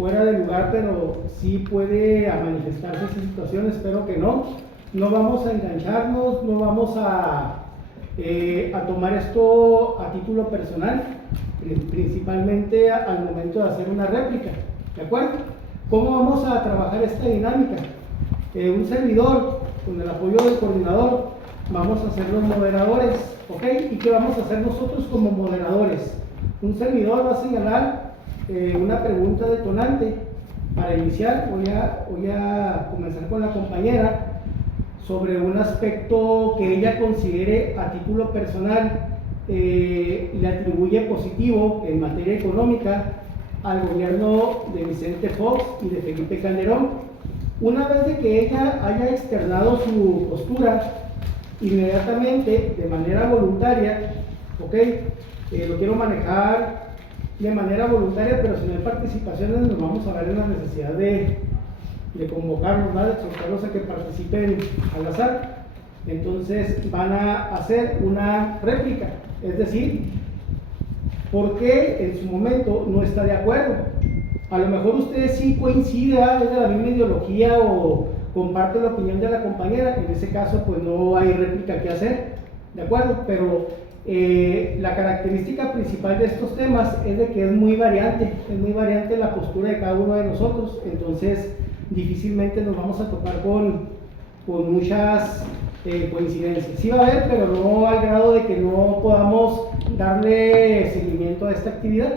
fuera de lugar, pero sí puede manifestarse esa situación. Espero que no. No vamos a engancharnos, no vamos a tomar esto a título personal, principalmente al momento de hacer una réplica, ¿de acuerdo? ¿Cómo vamos a trabajar esta dinámica? Un servidor, con el apoyo del coordinador, vamos a ser los moderadores, ¿ok? ¿Y qué vamos a hacer nosotros como moderadores? Un servidor va a señalar una pregunta detonante. Para iniciar, voy a comenzar con la compañera sobre un aspecto que ella considere a título personal le atribuye positivo en materia económica al gobierno de Vicente Fox y de Felipe Calderón. Una vez de que ella haya externado su postura, inmediatamente, de manera voluntaria, ¿ok? Lo quiero manejar de manera voluntaria, pero si no hay participaciones nos vamos a ver en la necesidad de convocarlos, ¿vale? Exhortarlos a que participen al azar. Entonces van a hacer una réplica, es decir, ¿por qué en su momento no está de acuerdo? A lo mejor ustedes sí coinciden, es de la misma ideología o comparte la opinión de la compañera. En ese caso pues no hay réplica que hacer, ¿de acuerdo? Pero la característica principal de estos temas es de que es muy variante la postura de cada uno de nosotros. Entonces difícilmente nos vamos a topar con muchas coincidencias. Sí va a haber, pero no al grado de que no podamos darle seguimiento a esta actividad.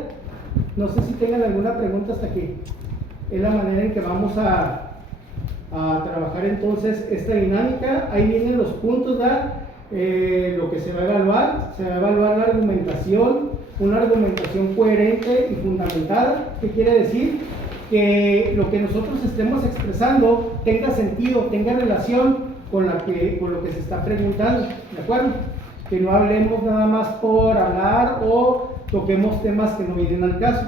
No sé si tengan alguna pregunta hasta aquí. Es la manera en que vamos a trabajar entonces esta dinámica. Ahí vienen los puntos, ¿verdad? Lo que se va a evaluar la argumentación, una argumentación coherente y fundamentada. ¿Qué quiere decir? Que lo que nosotros estemos expresando tenga sentido, tenga relación con lo que se está preguntando, ¿de acuerdo? Que no hablemos nada más por hablar o toquemos temas que no vienen al caso.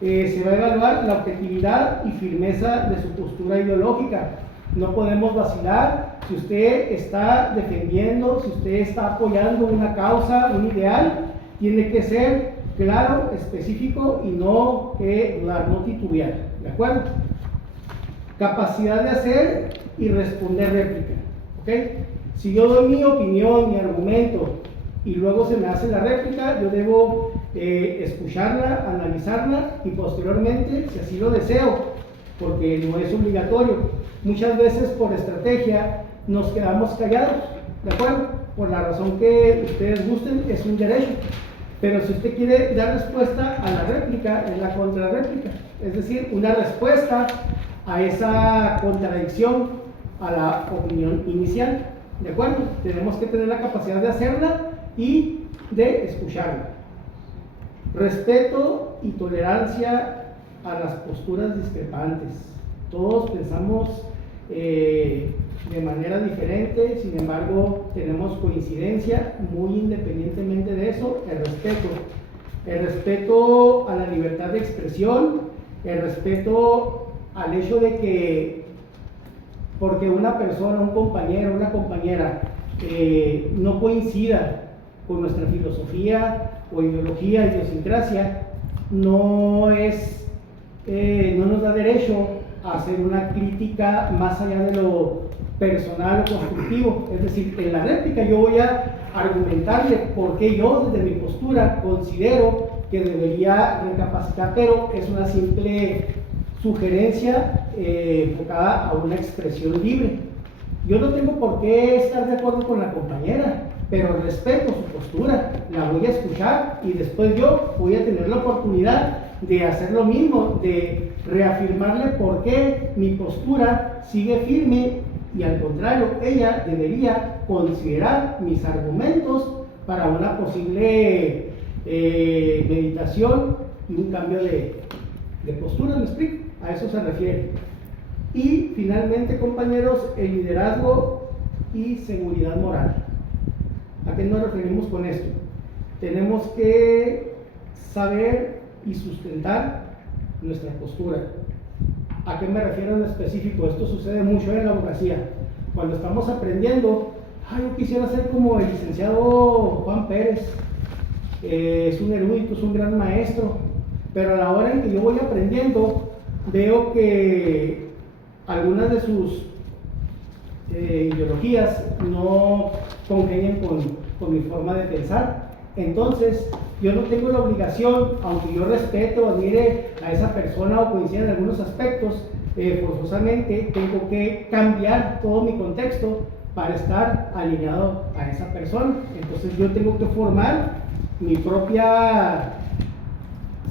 Se va a evaluar la objetividad y firmeza de su postura ideológica. No podemos vacilar. Si usted está defendiendo, si usted está apoyando una causa, un ideal, tiene que ser claro, específico y no dudar, no titubear, ¿de acuerdo? Capacidad de hacer y responder réplica, ¿ok? Si yo doy mi opinión, mi argumento y luego se me hace la réplica, yo debo escucharla, analizarla y posteriormente, si así lo deseo, porque no es obligatorio, muchas veces por estrategia nos quedamos callados, ¿de acuerdo? Por la razón que ustedes gusten, es un derecho. Pero si usted quiere dar respuesta a la réplica, es la contrarréplica, es decir, una respuesta a esa contradicción a la opinión inicial, ¿de acuerdo? Tenemos que tener la capacidad de hacerla y de escucharla. Respeto y tolerancia a las posturas discrepantes. Todos pensamos de manera diferente, sin embargo tenemos coincidencia. Muy independientemente de eso, el respeto a la libertad de expresión, el respeto al hecho de que porque una persona, un compañero, una compañera no coincida con nuestra filosofía o ideología, idiosincrasia, no nos da derecho a hacer una crítica más allá de lo personal o constructivo. Es decir, en la réplica yo voy a argumentarle por qué yo desde mi postura considero que debería recapacitar, pero es una simple sugerencia enfocada a una expresión libre. Yo no tengo por qué estar de acuerdo con la compañera, pero respeto su postura, la voy a escuchar y después yo voy a tener la oportunidad de hacer lo mismo, de reafirmarle por qué mi postura sigue firme y al contrario, ella debería considerar mis argumentos para una posible meditación y un cambio de postura. ¿Me explico? A eso se refiere. Y finalmente, compañeros, el liderazgo y seguridad moral. ¿A qué nos referimos con esto? Tenemos que saber y sustentar nuestra postura. ¿A qué me refiero en específico? Esto sucede mucho en la abogacía. Cuando estamos aprendiendo, yo quisiera ser como el licenciado Juan Pérez, es un erudito, es un gran maestro, pero a la hora en que yo voy aprendiendo, veo que algunas de sus ideologías no congenian con mi forma de pensar. Entonces, yo no tengo la obligación, aunque yo respete o admire a esa persona o coincida en algunos aspectos, forzosamente tengo que cambiar todo mi contexto para estar alineado a esa persona. Entonces, yo tengo que formar mi propia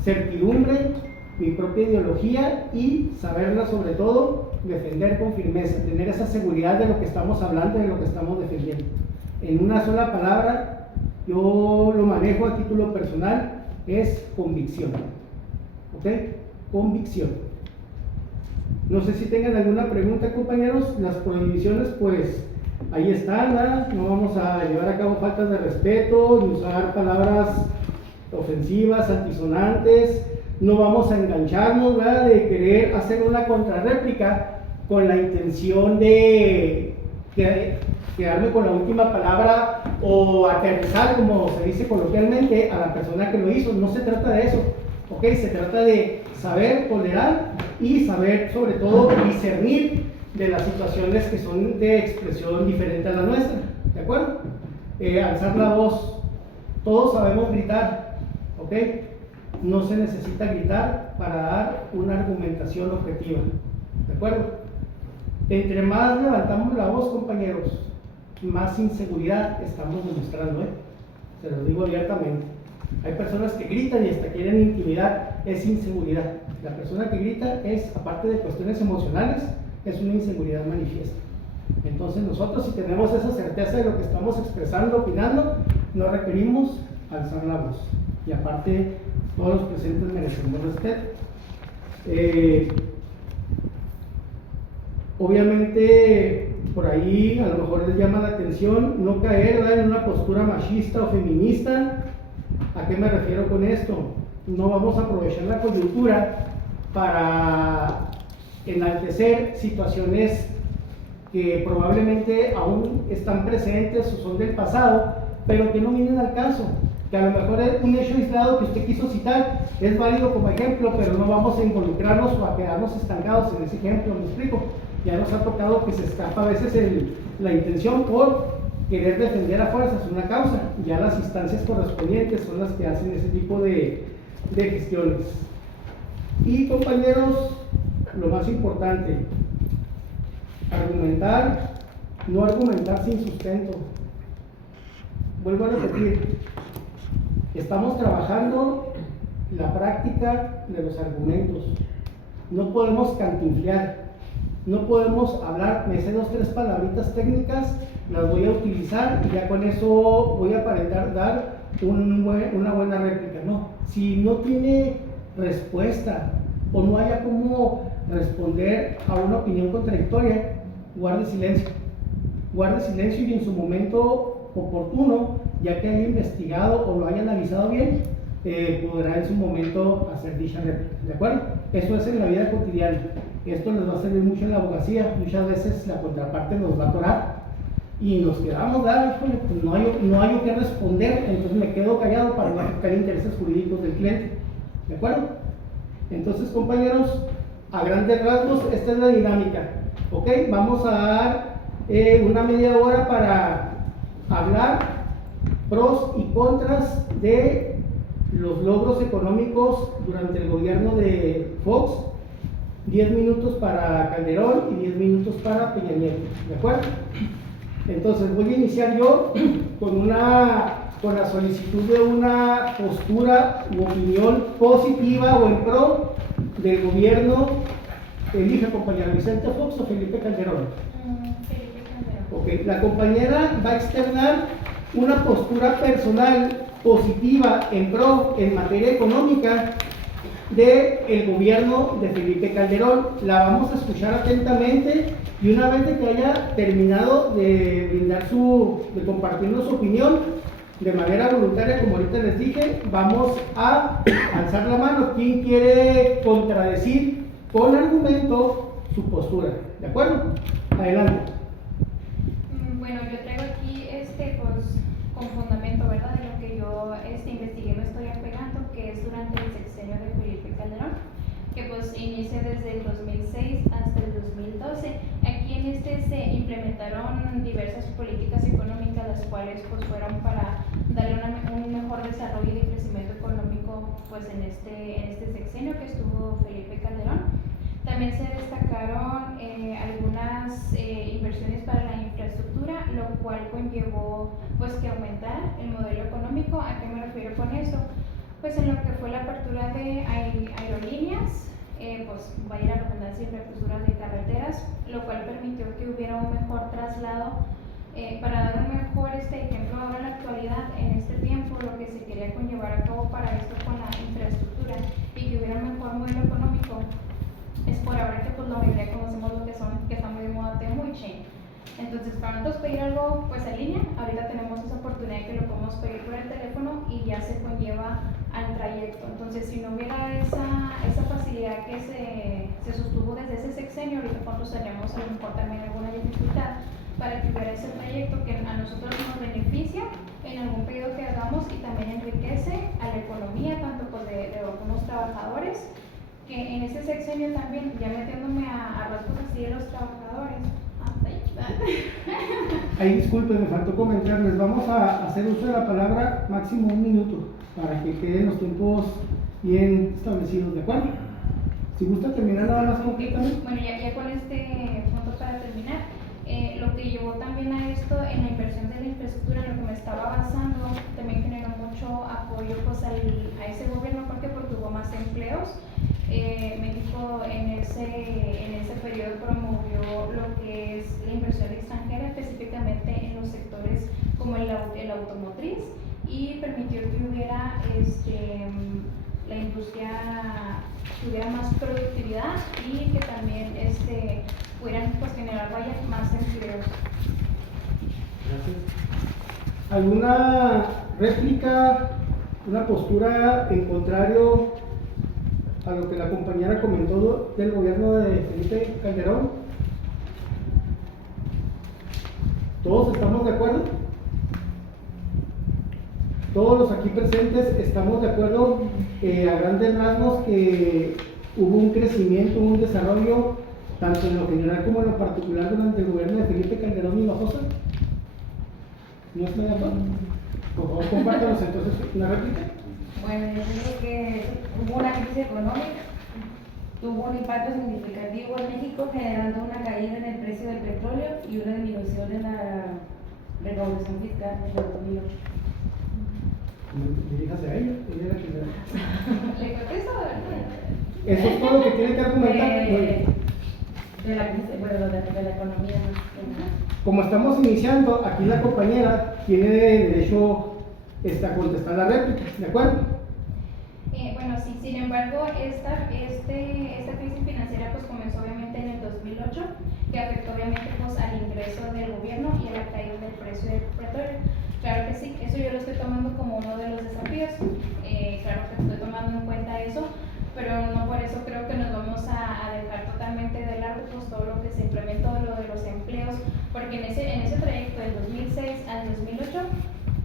certidumbre, mi propia ideología y saberla sobre todo defender con firmeza, tener esa seguridad de lo que estamos hablando y de lo que estamos defendiendo. En una sola palabra, yo lo manejo a título personal, es convicción. ¿Ok? Convicción. No sé si tengan alguna pregunta, compañeros. Las prohibiciones, pues, ahí están, ¿verdad? No vamos a llevar a cabo faltas de respeto, ni usar palabras ofensivas, altisonantes. No vamos a engancharnos, ¿verdad?, de querer hacer una contrarréplica con la intención de quedarme con la última palabra o aterrizar, como se dice coloquialmente, a la persona que lo hizo. No se trata de eso, ¿ok? Se trata de saber tolerar y saber, sobre todo, discernir de las situaciones que son de expresión diferente a la nuestra, ¿de acuerdo? Alzar la voz. Todos sabemos gritar, ¿ok? No se necesita gritar para dar una argumentación objetiva, ¿de acuerdo? Entre más levantamos la voz, compañeros, más inseguridad estamos demostrando, se lo digo abiertamente. Hay personas que gritan y hasta quieren intimidar, es inseguridad. La persona que grita es, aparte de cuestiones emocionales, es una inseguridad manifiesta. Entonces nosotros, si tenemos esa certeza de lo que estamos expresando, opinando, no requerimos alzar la voz. Y aparte, todos los presentes merecemos respeto. Obviamente, por ahí a lo mejor les llama la atención no caer, ¿verdad?, en una postura machista o feminista. ¿A qué me refiero con esto? No vamos a aprovechar la coyuntura para enaltecer situaciones que probablemente aún están presentes o son del pasado, pero que no vienen al caso. Que a lo mejor es un hecho aislado que usted quiso citar, es válido como ejemplo, pero no vamos a involucrarnos o a quedarnos estancados en ese ejemplo, ¿me explico? Ya nos ha tocado que se escapa a veces la intención por querer defender a fuerzas una causa. Ya las instancias correspondientes son las que hacen ese tipo de gestiones. Y compañeros, lo más importante, argumentar, no argumentar sin sustento. Vuelvo a repetir, estamos trabajando la práctica de los argumentos. No podemos cantinflear, no podemos hablar, me sé 2 o 3 palabritas técnicas, las voy a utilizar y ya con eso voy a aparentar dar una buena réplica. No, si no tiene respuesta o no haya cómo responder a una opinión contradictoria, guarde silencio. Guarde silencio y en su momento oportuno, ya que haya investigado o lo haya analizado bien, podrá en su momento hacer dicha réplica, ¿de acuerdo? Eso es en la vida cotidiana. Esto les va a servir mucho en la abogacía. Muchas veces la contraparte nos va a atorar y nos quedamos, pues no hay que responder, entonces me quedo callado para no afectar intereses jurídicos del cliente, ¿de acuerdo? Entonces, compañeros, a grandes rasgos, esta es la dinámica, ¿ok? Vamos a dar una media hora para hablar pros y contras de los logros económicos durante el gobierno de Fox. 10 minutos para Calderón y 10 minutos para Peña Nieto, ¿de acuerdo? Entonces voy a iniciar yo con la solicitud de una postura u opinión positiva o en pro del gobierno. Elige, compañera, Vicente Fox o Felipe Calderón. Felipe Calderón. Ok, la compañera va a externar una postura personal positiva en pro en materia económica del gobierno de Felipe Calderón. La vamos a escuchar atentamente y una vez que haya terminado de brindar de compartirnos su opinión de manera voluntaria, como ahorita les dije, vamos a alzar la mano. ¿Quién quiere contradecir con argumento su postura? ¿De acuerdo? Adelante. Bueno, yo traigo aquí pues, con fundamento, ¿verdad?, de lo que yo investigué, me estoy apegando, que es durante el sexenio de Felipe Calderón, que pues inicia desde se implementaron diversas políticas económicas, las cuales pues fueron para darle un mejor desarrollo y crecimiento económico pues en este sexenio que estuvo Felipe Calderón. También se destacaron algunas inversiones para la infraestructura, lo cual conllevó pues que aumentara el modelo económico. ¿A qué me refiero con esto? Pues en lo que fue la apertura de aerolíneas, pues vaya la redundancia y reapertura de carreteras, lo cual permitió que hubiera un mejor traslado. Para dar un mejor ejemplo ahora en la actualidad, en este tiempo, lo que se quería conllevar a cabo para esto con la infraestructura y que hubiera un mejor modelo económico, es por ahora que pues la mayoría conocemos lo que está muy de moda Temu y Chain. Entonces, para nosotros pedir algo pues en línea, ahorita tenemos esa oportunidad que lo podemos pedir por el teléfono y ya se conlleva al trayecto. Entonces, si no hubiera esa facilidad que se sostuvo desde ese sexenio, ahorita nosotros tendríamos a lo mejor también alguna dificultad para que hubiera ese trayecto que a nosotros nos beneficia en algún pedido que hagamos y también enriquece a la economía, tanto pues de algunos trabajadores, que en este sexenio también, ya metiéndome a rasgos así de los trabajadores. Ay, disculpen, me faltó comentarles, vamos a hacer uso de la palabra máximo 1 minuto para que queden los tiempos bien establecidos, ¿de acuerdo? Si gusta terminar nada más concretamente. Bueno, ya con este punto para terminar, lo que llevó también a esto en la inversión de la infraestructura, en lo que me estaba basando, también generó mucho apoyo pues, a ese gobierno. ¿Por qué? Porque hubo más empleos. México en ese periodo promovió lo que es la inversión extranjera, específicamente en los sectores como el automotriz, y permitió que hubiera la industria tuviera más productividad y que también pudieran pues, generar más empleos. Gracias. ¿Alguna réplica, una postura en contrario a lo que la compañera comentó del gobierno de Felipe Calderón? ¿Todos estamos de acuerdo? Todos los aquí presentes estamos de acuerdo a grandes rasgos que hubo un crecimiento, un desarrollo, tanto en lo general como en lo particular durante el gobierno de Felipe Calderón Hinojosa. ¿No está de acuerdo? Por favor, compártanos entonces una réplica. Bueno, yo creo que hubo una crisis económica, tuvo un impacto significativo en México, generando una caída en el precio del petróleo y una disminución en la recaudación fiscal en el 2008. Diríjase a ella, ella es la que ¿Le contesto, verdad? Eso es todo lo que tiene que argumentar. De la crisis, bueno, de la economía más que nada. Como estamos iniciando, aquí la compañera tiene derecho a contestar la réplica, ¿de acuerdo? Bueno, sí, sin embargo, esta crisis financiera pues comenzó obviamente en el 2008, que afectó obviamente pues al ingreso del gobierno y a la caída del precio del petróleo. Claro que sí, eso yo lo estoy tomando como uno de los desafíos, claro que estoy tomando en cuenta eso, pero no por eso creo que nos vamos a dejar totalmente de largo pues todo lo que se implementó, lo de los empleos, porque en ese trayecto del 2006 al 2008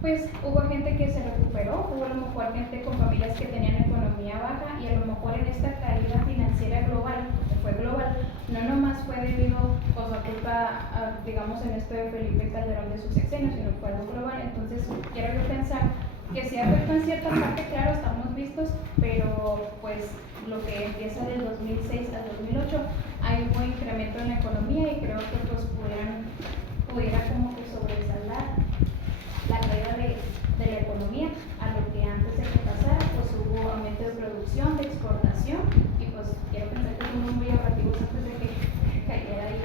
pues hubo gente que se recuperó, hubo a lo mejor gente con familias que tenían economía baja y a lo mejor en esta caída financiera global, que fue global, no nomás fue debido pues, a culpa, digamos en esto de Felipe Calderón de su sexenio, sino fue algo global. Entonces quiero yo pensar que sí afectó en cierta parte, claro, estamos vistos, pero pues lo que empieza del 2006 al 2008 hay un buen incremento en la economía y creo que pues pudiera como que sobresalar la caída de la economía a lo que antes de que pasara, pues hubo aumento de producción, de exportación y pues quiero pensar que fuimos muy ahorrativos antes de que cayera ahí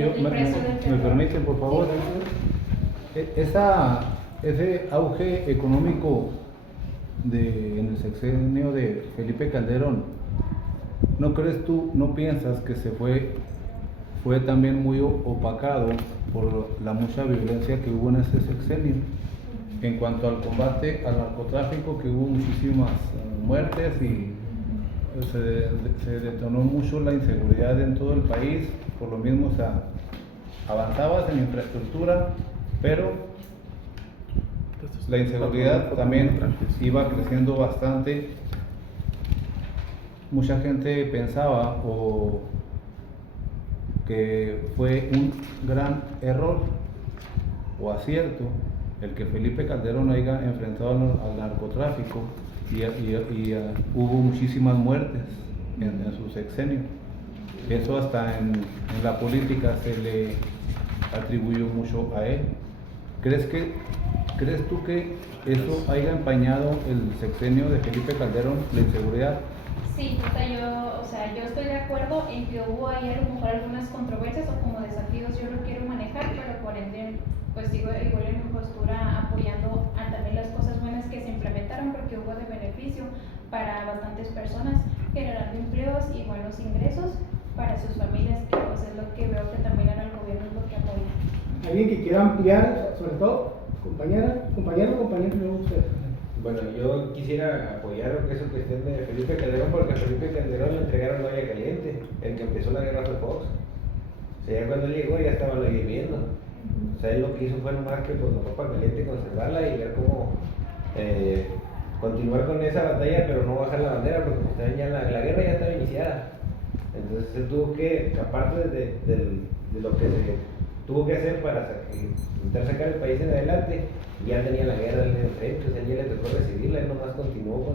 el precio del petróleo. ¿Me permiten, por favor? Ese auge económico en el sexenio de Felipe Calderón, ¿no crees tú, no piensas que fue también muy opacado por la mucha violencia que hubo en ese sexenio? En cuanto al combate al narcotráfico, que hubo muchísimas muertes y se detonó mucho la inseguridad en todo el país. Por lo mismo, o sea, avanzabas en infraestructura, pero la inseguridad también iba creciendo bastante. Mucha gente pensaba o que fue un gran error o acierto el que Felipe Calderón haya enfrentado al narcotráfico y hubo muchísimas muertes en su sexenio. Eso hasta en la política se le atribuyó mucho a él. ¿Crees tú que eso haya empañado el sexenio de Felipe Calderón, la inseguridad? Sí, yo estoy de acuerdo en que hubo ahí a lo mejor algunas controversias o como desafíos yo lo quiero manejar, pero por ende pues sigo igual en mi postura apoyando también las cosas buenas que se implementaron porque hubo de beneficio para bastantes personas, generando empleos y buenos ingresos para sus familias, que pues es lo que veo que también ahora el gobierno es lo que apoya. ¿Alguien que quiera ampliar, sobre todo, compañero, luego usted? Bueno, yo quisiera apoyar lo que es su cuestión de Felipe Calderón, porque a Felipe Calderón le entregaron la olla caliente. El que empezó la guerra fue Fox. O sea, ya cuando él llegó ya estaban lo viviendo. O sea, él lo que hizo fue nomás que pues la ropa caliente conservarla y ver cómo continuar con esa batalla, pero no bajar la bandera, porque pues, ya la guerra ya estaba iniciada. Entonces él tuvo que, aparte de lo que se tuvo que hacer para intentar sacar el país en adelante, ya tenía la guerra en el frente, o sea, ya le tocó recibirla, él nomás continuó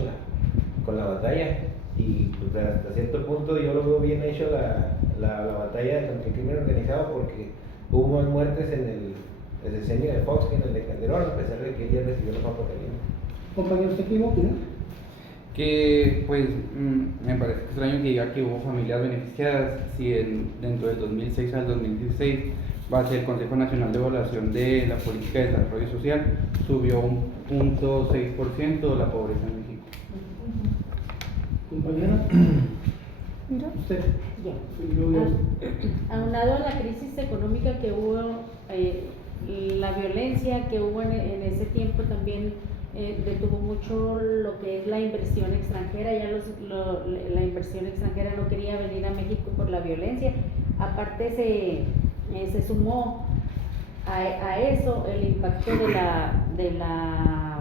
con la batalla y pues, hasta cierto punto yo lo veo bien hecho la batalla contra el crimen organizado porque hubo más muertes en el sexenio de Fox que en el de Calderón, a pesar de que él ya recibió la papa caliente. Compañero, ¿usted qué opina? Que pues me parece extraño que diga que hubo familias beneficiadas si dentro del 2006 al 2016 base el Consejo Nacional de Evaluación de la Política de Desarrollo Social subió un 0.6% la pobreza en México. Compañera, ¿Yo? usted. Aunado a la crisis económica que hubo, la violencia que hubo en ese tiempo también detuvo mucho lo que es la inversión extranjera. Ya la inversión extranjera no quería venir a México por la violencia. Aparte se sumó a eso el impacto de la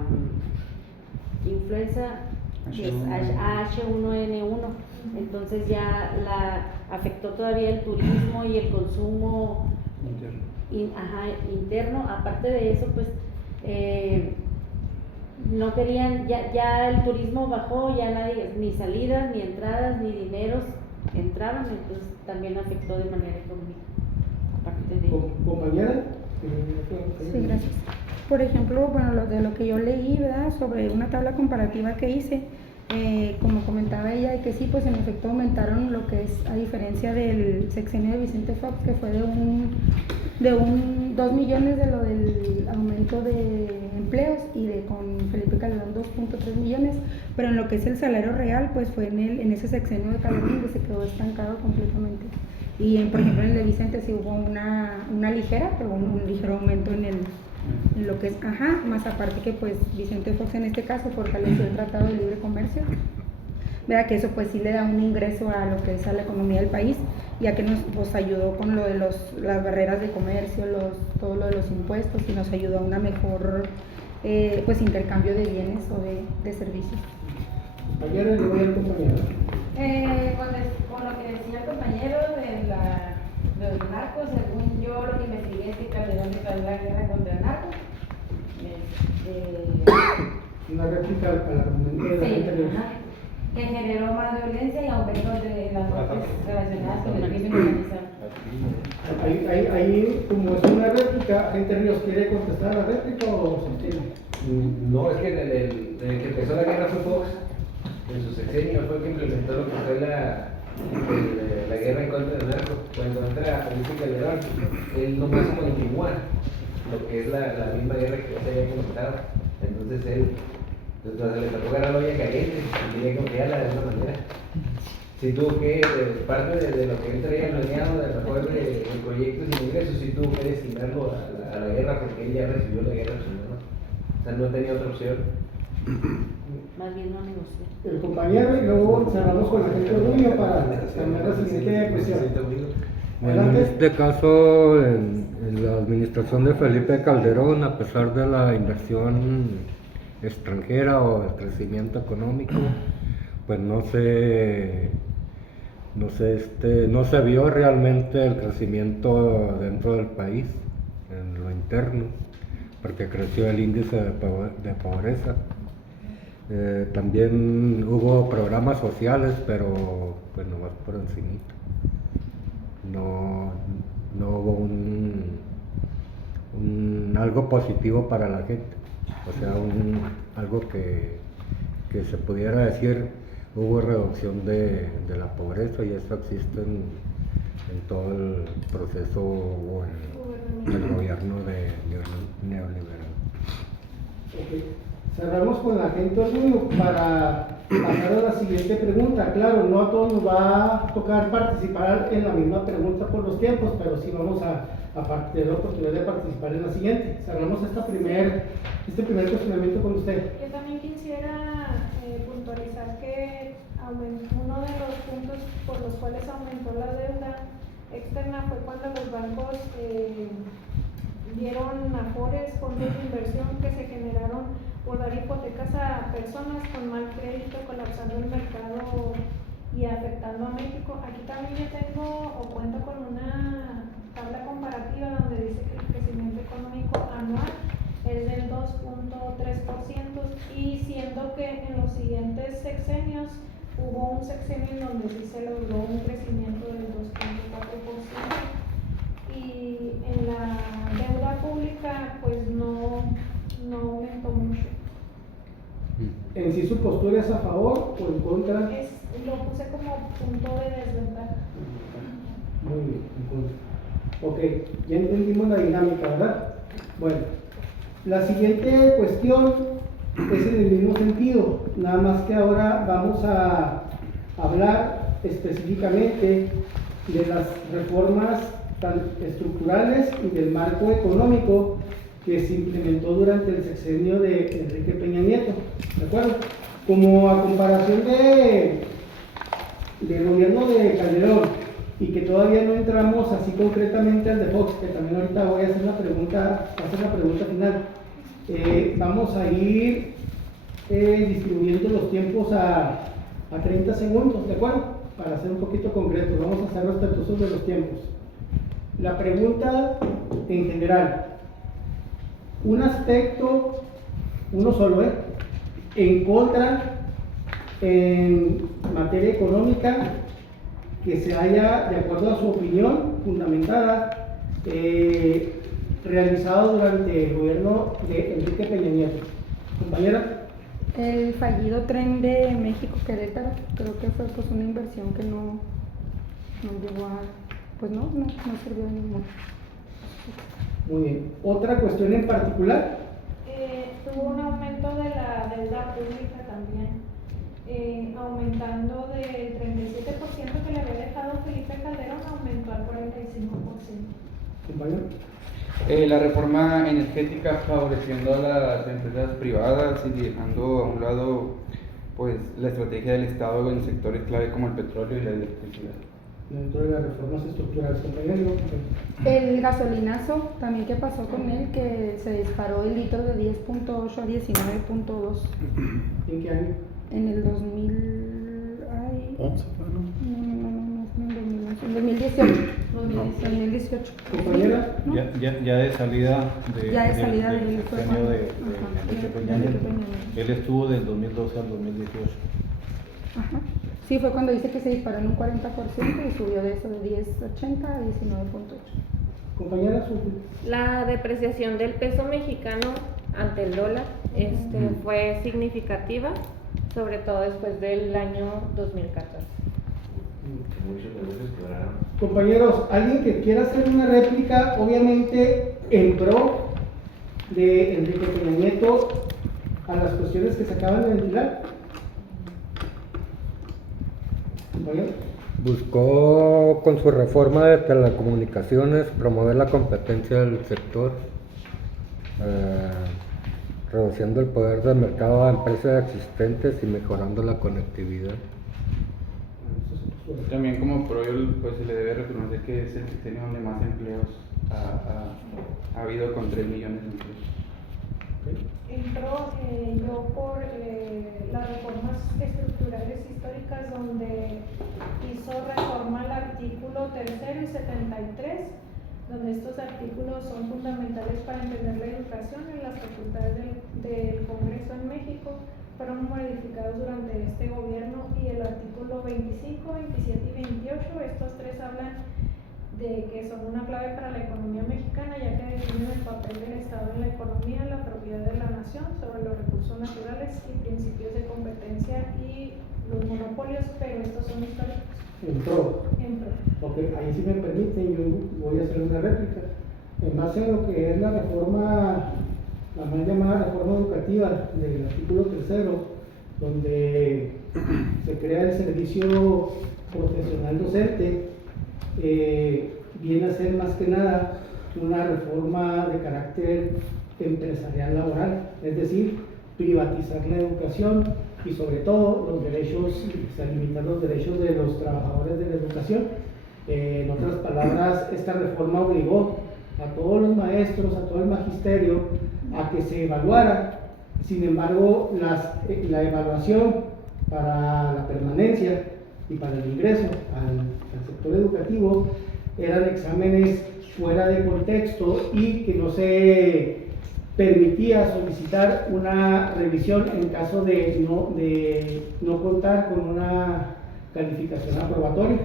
influenza que es H1N1, entonces ya afectó todavía el turismo y el consumo interno. Aparte de eso, pues no querían, ya el turismo bajó, ya nadie, ni salidas, ni entradas, ni dineros entraban, entonces también afectó de manera económica. Aparte de Compañera. Sí, gracias. Por ejemplo, bueno, lo que yo leí, ¿verdad? Sobre una tabla comparativa que hice, como comentaba ella, que sí, pues en efecto aumentaron lo que es, a diferencia del sexenio de Vicente Fox, que fue de 2 millones de lo del aumento de empleos, y con Felipe Calderón 2.3 millones, pero en lo que es el salario real, pues fue en ese sexenio de Calderón que se quedó estancado completamente. Y por ejemplo en el de Vicente sí hubo una ligera, pero un ligero aumento en lo que es, más aparte que pues Vicente Fox en este caso fortaleció el Tratado de Libre Comercio, ¿verdad? Que eso pues sí le da un ingreso a lo que es a la economía del país, ya que nos ayudó con lo de las barreras de comercio, todo lo de los impuestos, y nos ayudó a una mejor pues intercambio de bienes o de servicios. Compañera, le voy al compañero. Con lo que decía el compañero de los narcos, según yo lo que investigué es que Calderón declaró la guerra contra el narco. Una réplica al argumento de la gente. Que generó más violencia y aumento de las muertes relacionadas con el crimen organizado. Ahí, como es una réplica, gente Ríos, ¿quiere contestar a la réplica o se entiende? No, es que el que empezó la guerra fue Fox. En su sexenio fue el que implementó lo que fue la guerra en contra del narco. Cuando entra Felipe Calderón, él nomás continúa lo que es la misma guerra que ya se había comentado. Entonces le tocó ganar la olla caliente y tenía que emplearla de alguna manera. Sí tuvo que, parte de lo que él traía planeado, de mejor de proyectos y ingresos, sí tuvo que destinarlo a la guerra porque él ya recibió la guerra en su mano. O sea, no tenía otra opción. Más bien no negoció. El compañero, y luego cerramos con la gente de Rubio para cambiar la siguiente cuestión. Bueno, en este caso, en la administración de Felipe Calderón, a pesar de la inversión extranjera o el crecimiento económico, pues no se no sé, no se vio realmente el crecimiento dentro del país, en lo interno, porque creció el índice de pobreza. También hubo programas sociales, pero pues nomás por encimita. No hubo algo positivo para la gente, o sea, algo que se pudiera decir hubo reducción de la pobreza, y eso existe en todo el proceso o en el gobierno neoliberal. Ok. Cerramos con la gente orgullo para pasar a la siguiente pregunta. Claro, no a todos nos va a tocar participar en la misma pregunta por los tiempos, pero sí vamos a tener la oportunidad de participar en la siguiente. Cerramos este primer cuestionamiento con usted. Yo también quisiera puntualizar que uno de los puntos por los cuales aumentó la deuda externa fue cuando los bancos dieron afores, fondos de inversión que se generaron por dar hipotecas a personas con mal crédito, colapsando el mercado y afectando a México. Aquí también yo tengo o cuento con una tabla comparativa donde dice que el crecimiento económico anual es del 2.3%, y siendo que en los siguientes sexenios hubo un sexenio en donde sí se logró un crecimiento del 2.4%, y en la deuda pública pues no aumentó mucho. ¿En sí su postura es a favor o en contra? Lo puse como punto de desventaja. Muy bien, en contra. Ok, ya entendimos la dinámica, ¿verdad? Bueno, la siguiente cuestión es en el mismo sentido, nada más que ahora vamos a hablar específicamente de las reformas tan estructurales y del marco económico que se implementó durante el sexenio de Enrique Peña Nieto, ¿de acuerdo? Como a comparación del gobierno de Calderón, y que todavía no entramos así concretamente al de Fox, que también ahorita voy a hacer la pregunta final. Vamos a ir distribuyendo los tiempos a 30 segundos, ¿de acuerdo? Para ser un poquito concretos, vamos a ser respetuosos de los tiempos. La pregunta en general. Un aspecto, uno solo, en contra en materia económica que se haya, de acuerdo a su opinión fundamentada, realizado durante el gobierno de Enrique Peña Nieto. Compañera. El fallido tren de México-Querétaro, creo que fue pues una inversión que no llegó a, pues no sirvió de ningún. Muy bien. ¿Otra cuestión en particular? Tuvo un aumento de la deuda pública también, aumentando del 37% que le había dejado Felipe Calderón, aumentó al 45%. Compañero. La reforma energética favoreciendo a las empresas privadas y dejando a un lado pues la estrategia del Estado en sectores clave como el petróleo y la electricidad. Dentro de las reformas estructurales, compañero. El gasolinazo, también, ¿qué pasó con él? Que se disparó el litro de 10.8 a 19.2. ¿En qué año? En el 2011, en 2018. Compañera. Ya de salida del sexenio de Peña Nieto. Él estuvo del 2012 al 2018. Ajá. Sí, fue cuando dice que se disparó en un 40% y subió de eso de 10.80 a 19.8. Compañera, La depreciación del peso mexicano ante el dólar fue significativa, sobre todo después del año 2014. Muchos negocios quebraron. compañeros, alguien que quiera hacer una réplica, obviamente en pro de Enrique Peña Nieto a las cuestiones que se acaban de ventilar. Compañero. Buscó con su reforma de telecomunicaciones promover la competencia del sector, reduciendo el poder del mercado a empresas existentes y mejorando la conectividad. También como pro pues se le debe reconocer que es el sexenio donde más empleos ha habido, con 3 millones de empleos. Entró yo por las reformas estructurales históricas Públicas, donde hizo reforma al artículo 3 y 73, donde estos artículos son fundamentales para entender la educación en las facultades del Congreso en México. Fueron modificados durante este gobierno, y el artículo 25, 27 y 28, estos tres hablan de que son una clave para la economía mexicana, ya que definen el papel del Estado en la economía, la propiedad de la nación sobre los recursos naturales y principios de competencia y los monopolios, pero estos son históricos. Entró. Ok, ahí sí me permiten, yo voy a hacer una réplica. En base a lo que es la reforma, la mal llamada reforma educativa del artículo 3, donde se crea el servicio profesional docente, viene a ser más que nada una reforma de carácter empresarial laboral, es decir, privatizar la educación y sobre todo los derechos, limitar los derechos de los trabajadores de la educación. En otras palabras, esta reforma obligó a todos los maestros, a todo el magisterio, a que se evaluara. Sin embargo, la evaluación para la permanencia y para el ingreso al sector educativo eran exámenes fuera de contexto y que no se permitía solicitar una revisión en caso de no contar con una calificación aprobatoria.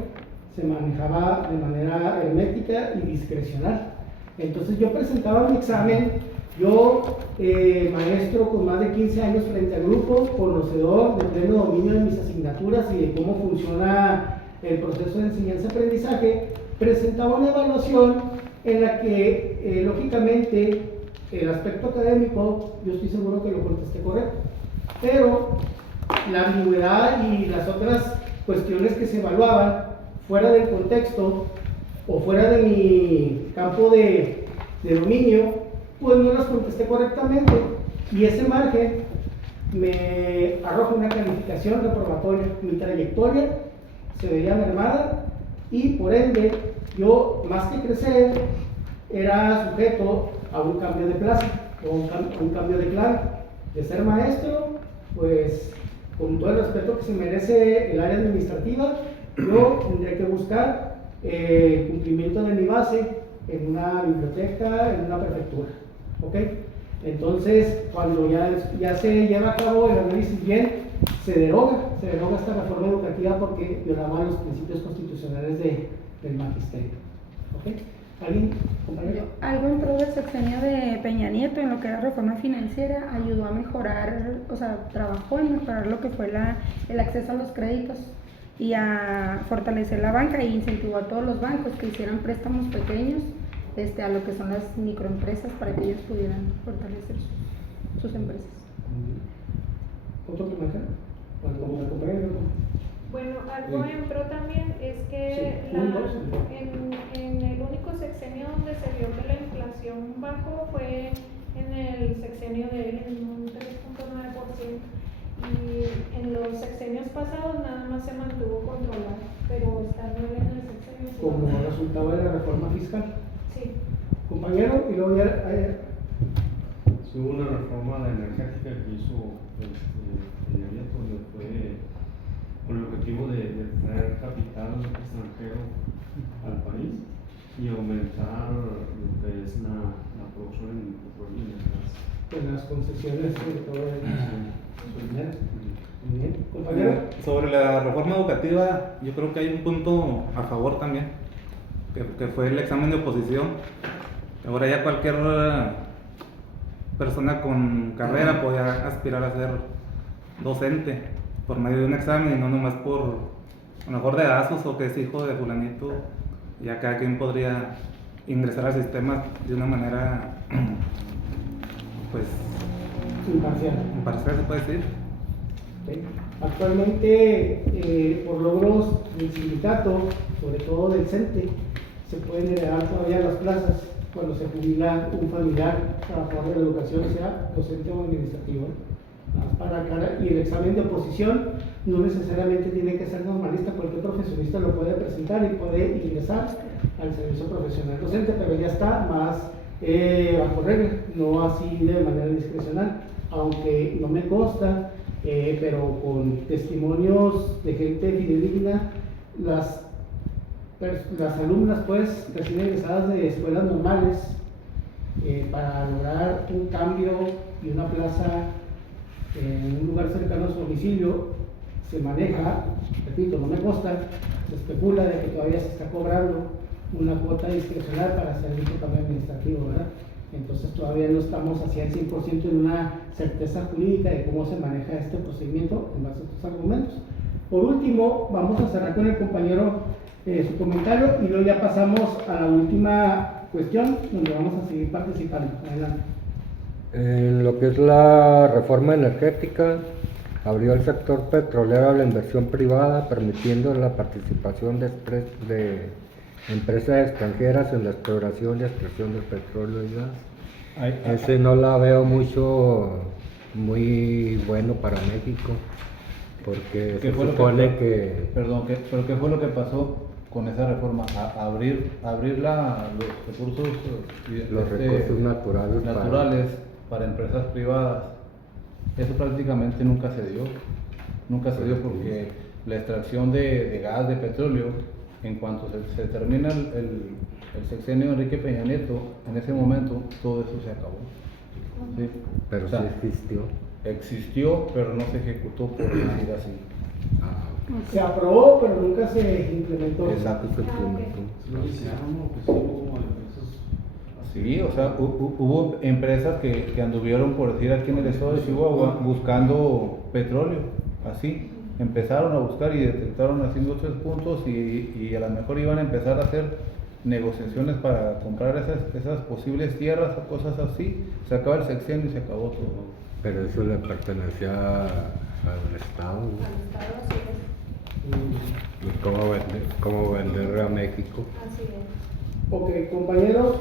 Se manejaba de manera hermética y discrecional. Entonces yo presentaba un examen, yo, maestro con más de 15 años frente al grupo, conocedor de pleno dominio de mis asignaturas y de cómo funciona el proceso de enseñanza-aprendizaje, presentaba una evaluación en la que, lógicamente, el aspecto académico, yo estoy seguro que lo contesté correcto, pero la ambigüedad y las otras cuestiones que se evaluaban fuera del contexto o fuera de mi campo de dominio, pues no las contesté correctamente, y ese margen me arroja una calificación reprobatoria. Mi trayectoria se veía mermada y por ende yo, más que crecer, era sujeto a un cambio de plaza o un cambio de clave. De ser maestro, pues con todo el respeto que se merece el área administrativa, yo tendré que buscar el cumplimiento de mi base en una biblioteca, en una prefectura. ¿Ok? Entonces, cuando ya se lleva a cabo el análisis bien, se deroga esta reforma educativa porque violaba los principios constitucionales del magisterio. ¿Ok? ¿Alguien, compañero? Algo entró del sexenio de Peña Nieto en lo que era reforma financiera, ayudó a mejorar, o sea, trabajó en mejorar lo que fue el acceso a los créditos y a fortalecer la banca, e incentivó a todos los bancos que hicieran préstamos pequeños a lo que son las microempresas para que ellos pudieran fortalecer sus empresas. ¿Otro comentario? ¿Como la compañera? Bueno, algo en pro también es que en el único sexenio donde se vio que la inflación bajó fue en el sexenio de él, en un 3.9%, y en los sexenios pasados nada más se mantuvo controlado, pero está nuevo en el sexenio. Como resultado de la reforma fiscal. Sí. Compañero, y luego ya... Sí, hubo una reforma energética que hizo Peña Nieto, donde fue con el objetivo de traer capital extranjero al país y aumentar lo que es la producción en petróleo y gas. En las concesiones, sobre todo Muy bien, compañero. Sobre la reforma educativa, yo creo que hay un punto a favor también, que fue el examen de oposición. Ahora ya cualquier persona con carrera podía aspirar a ser docente por medio de un examen y no nomás por, a lo mejor de ASUS o que es hijo de fulanito. Ya cada quien podría ingresar al sistema de una manera pues imparcial, se puede decir. Okay. Actualmente, por logros del sindicato, sobre todo del CENTE, se pueden heredar todavía las plazas cuando se jubila un familiar trabajador de la educación, sea docente o administrativo. Para aclarar, y el examen de oposición no necesariamente tiene que ser normalista, cualquier profesionista lo puede presentar y puede ingresar al servicio profesional docente, pero ya está más bajo regla, no así de manera discrecional, aunque no me consta pero con testimonios de gente fidedigna. Las alumnas pues recién egresadas de escuelas normales, para lograr un cambio y una plaza en un lugar cercano a su domicilio, se maneja, repito, no me consta, se especula de que todavía se está cobrando una cuota discrecional para hacer dicho cambio administrativo, ¿verdad? Entonces todavía no estamos hacia el 100% en una certeza jurídica de cómo se maneja este procedimiento en base a estos argumentos. Por último, vamos a cerrar con el compañero su comentario y luego ya pasamos a la última cuestión donde vamos a seguir participando. Adelante. En lo que es la reforma energética, abrió el sector petrolero a la inversión privada, permitiendo la participación de empresas extranjeras en la exploración y extracción del petróleo y gas. Ese no la veo muy bueno para México, porque se supone que... Perdón, pero ¿qué fue lo que pasó con esa reforma? Abrir los recursos naturales para empresas privadas. Eso prácticamente nunca se dio porque la extracción de gas, de petróleo, en cuanto se termina el sexenio de Enrique Peña Nieto, en ese momento todo eso se acabó. ¿Sí? Pero sí existió. Existió, pero no se ejecutó, por decir así. Se aprobó, pero nunca se implementó. Exacto, se implementó. Sí, o sea, hubo empresas que anduvieron, por decir, aquí en el estado de Chihuahua, buscando petróleo, así. Empezaron a buscar y detectaron haciendo 3 puntos y a lo mejor iban a empezar a hacer negociaciones para comprar esas posibles tierras o cosas así. Se acaba el sexenio y se acabó todo. Pero eso le pertenecía al Estado. Al Estado, así es. ¿Y cómo vender a México? Así es. Ok, compañeros,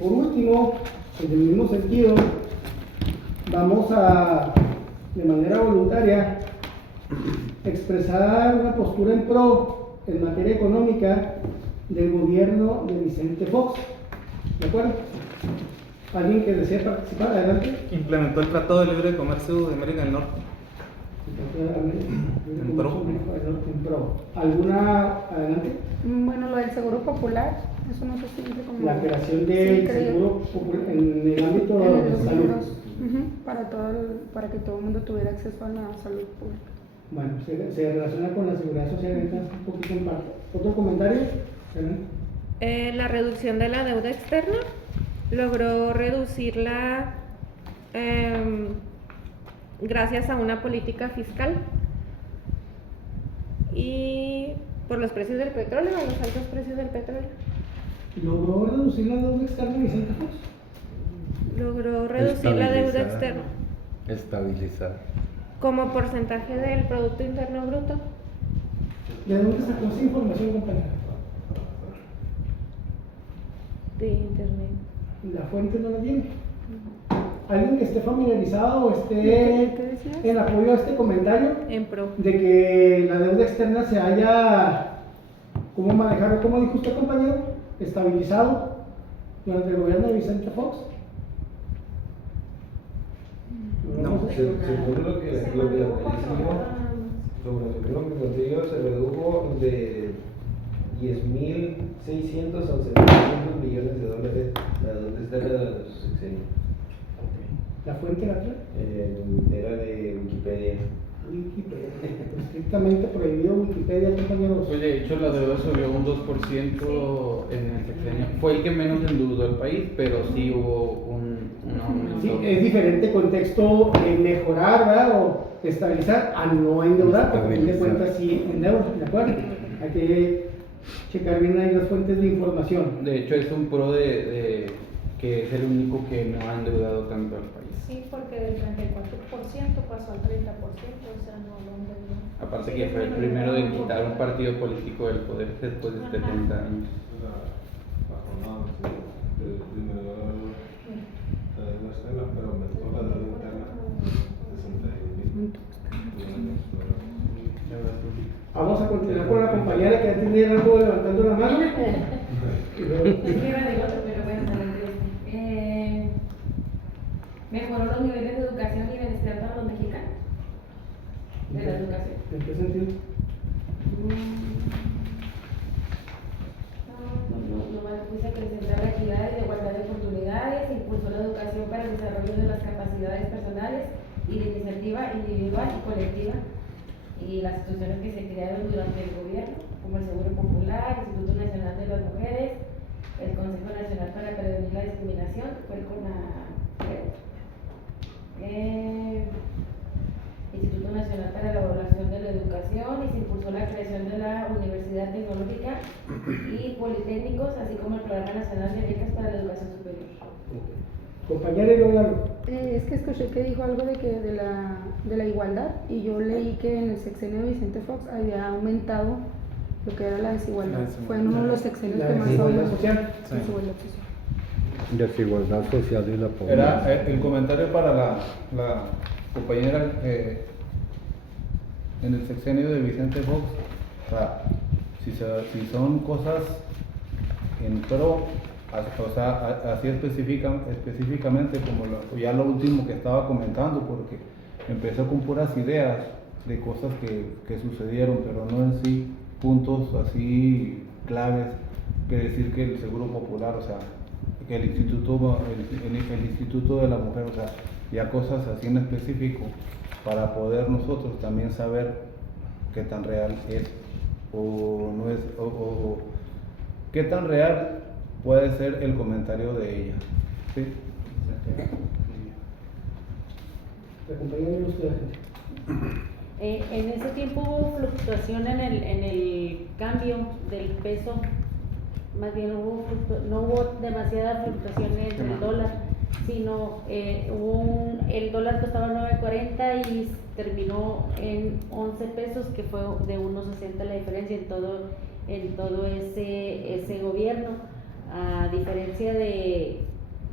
por último, en el mismo sentido, vamos a, de manera voluntaria, expresar una postura en pro en materia económica del gobierno de Vicente Fox. ¿De acuerdo? ¿Alguien que desea participar? Adelante. Implementó el Tratado de Libre Comercio de América del Norte. En pro. ¿Alguna? Adelante. Bueno, lo del seguro popular, eso no sé si dice como... La creación del seguro popular en el ámbito de salud. Para que todo el mundo tuviera acceso a la salud pública. Bueno, se relaciona con la seguridad social, entonces un poquito en parte. ¿Otro comentario? La reducción de la deuda externa logró reducirla gracias a una política fiscal y por los precios del petróleo, a los altos precios del petróleo. ¿Logró reducir la deuda externa, Vicente Fox? Logró reducir la deuda externa. Estabilizar. Como porcentaje del Producto Interno Bruto. ¿De dónde sacó esa información, compañera? De internet. La fuente no la tiene. ¿Alguien que esté familiarizado o esté en apoyo a este comentario? En pro. De que la deuda externa se haya, ¿cómo manejarlo? ¿Cómo dijo usted, compañero? Estabilizado durante el gobierno de Vicente Fox. No, según lo que la contigo se redujo de 10.600 a 11.600 millones de dólares la deuda externa de su sexenio. ¿La fuente la trae? Era de Wikipedia. Wikipedia. Estrictamente prohibido Wikipedia, compañeros. Pues de hecho la deuda subió un 2% en el sexenio. Fue el que menos endeudó el país, pero sí hubo un aumento. Sí, es diferente contexto mejorar, ¿verdad? O estabilizar a no endeudar, porque a fin de cuentas sí endeuda, ¿de acuerdo? Hay que checar bien ahí las fuentes de información. De hecho es un pro de que es el único que no ha endeudado tanto al país. Sí, porque del 34% pasó al 30%, o sea, no lo endeudó. Aparte que fue el primero de quitar un partido político del poder después de 70 años. La jornada disminuyó la deuda externa, pero aumentó la deuda interna 61.000. Vamos a continuar con la compañera que ya tiene algo levantando la mano. Mejoró los niveles de educación y bienestar para los mexicanos. de la educación. ¿En qué sentido? Nomás puse presentar la equidad y la igualdad de oportunidades, impulsó la educación para el desarrollo de las capacidades personales y de iniciativa individual y colectiva, y las instituciones que se crearon durante el gobierno, como el Seguro Popular, el Instituto Nacional de las Mujeres, el Consejo Nacional para Prevenir la Discriminación, que fue el Instituto Nacional para la Evaluación de la Educación, y se impulsó la creación de la Universidad Tecnológica y Politécnicos, así como el Programa Nacional de Becas para la Educación Superior. Compañera y luego. Es que escuché que dijo algo de la igualdad, y yo leí que en el sexenio de Vicente Fox había aumentado lo que era la desigualdad. Fue en uno de los sexenios que más desigualdad aumentó. social. Sí. Desigualdad social. Desigualdad social y la pobreza. Era el comentario para la compañera en el sexenio de Vicente Fox. O sea, si son cosas en pro, o sea, así específicamente como ya lo último que estaba comentando, porque empezó con puras ideas de cosas que sucedieron, pero no en sí puntos así claves, que decir que el Seguro Popular, o sea, que el Instituto de la Mujer, o sea, ya cosas así en específico, para poder nosotros también saber qué tan real es o no es, o qué tan real puede ser el comentario de ella. ¿Sí? La compañera de usted. En ese tiempo hubo fluctuación en el cambio del peso, más bien no hubo demasiada fluctuación entre el dólar, sino el dólar costaba 9.40 y terminó en 11 pesos, que fue de 1.60 la diferencia en todo ese gobierno, a diferencia de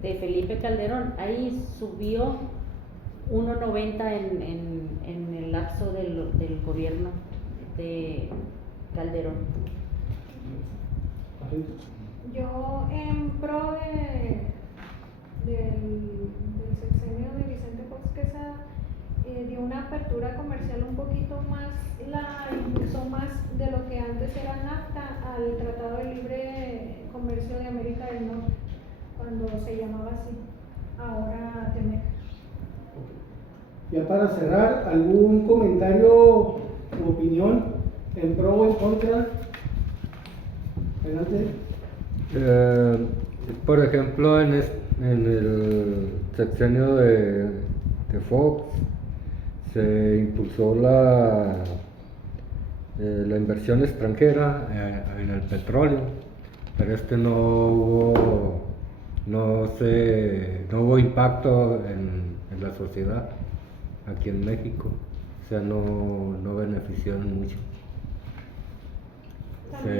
Felipe Calderón. Ahí subió 1.90 en el lapso del gobierno de Calderón. Yo, en pro del sexenio de Vicente Fox Quesada, dio una apertura comercial un poquito más, la impulsó más de lo que antes era NAFTA al Tratado de Libre Comercio de América del Norte, cuando se llamaba así, ahora TEMEC. Ya para cerrar, ¿algún comentario o opinión en pro o en contra? Adelante. Por ejemplo, en el sexenio de Fox se impulsó la inversión extranjera en el petróleo, pero no hubo impacto en la sociedad aquí en México, o sea, no benefició mucho.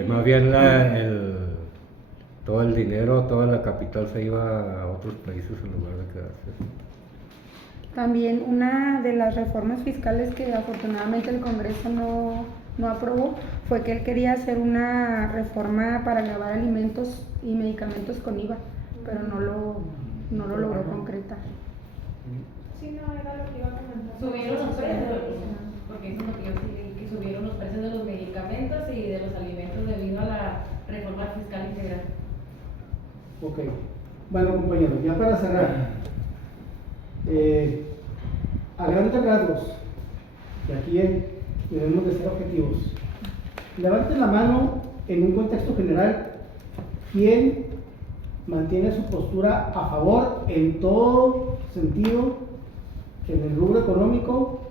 Más bien todo el dinero, toda la capital se iba a otros países en lugar de quedarse. También una de las reformas fiscales que afortunadamente el Congreso no aprobó fue que él quería hacer una reforma para gravar alimentos y medicamentos con IVA, pero no lo logró concretar. Sí, no, era lo que iba a comentar. Subieron los precios, porque eso es lo que yo sí leí, que subieron los precios de los medicamentos y de los alimentos debido a la reforma fiscal integral. Ok. Bueno, compañeros, ya para cerrar, a grandes rasgos, y aquí debemos de ser objetivos, levanten la mano en un contexto general, ¿quién mantiene su postura a favor en todo sentido en el rubro económico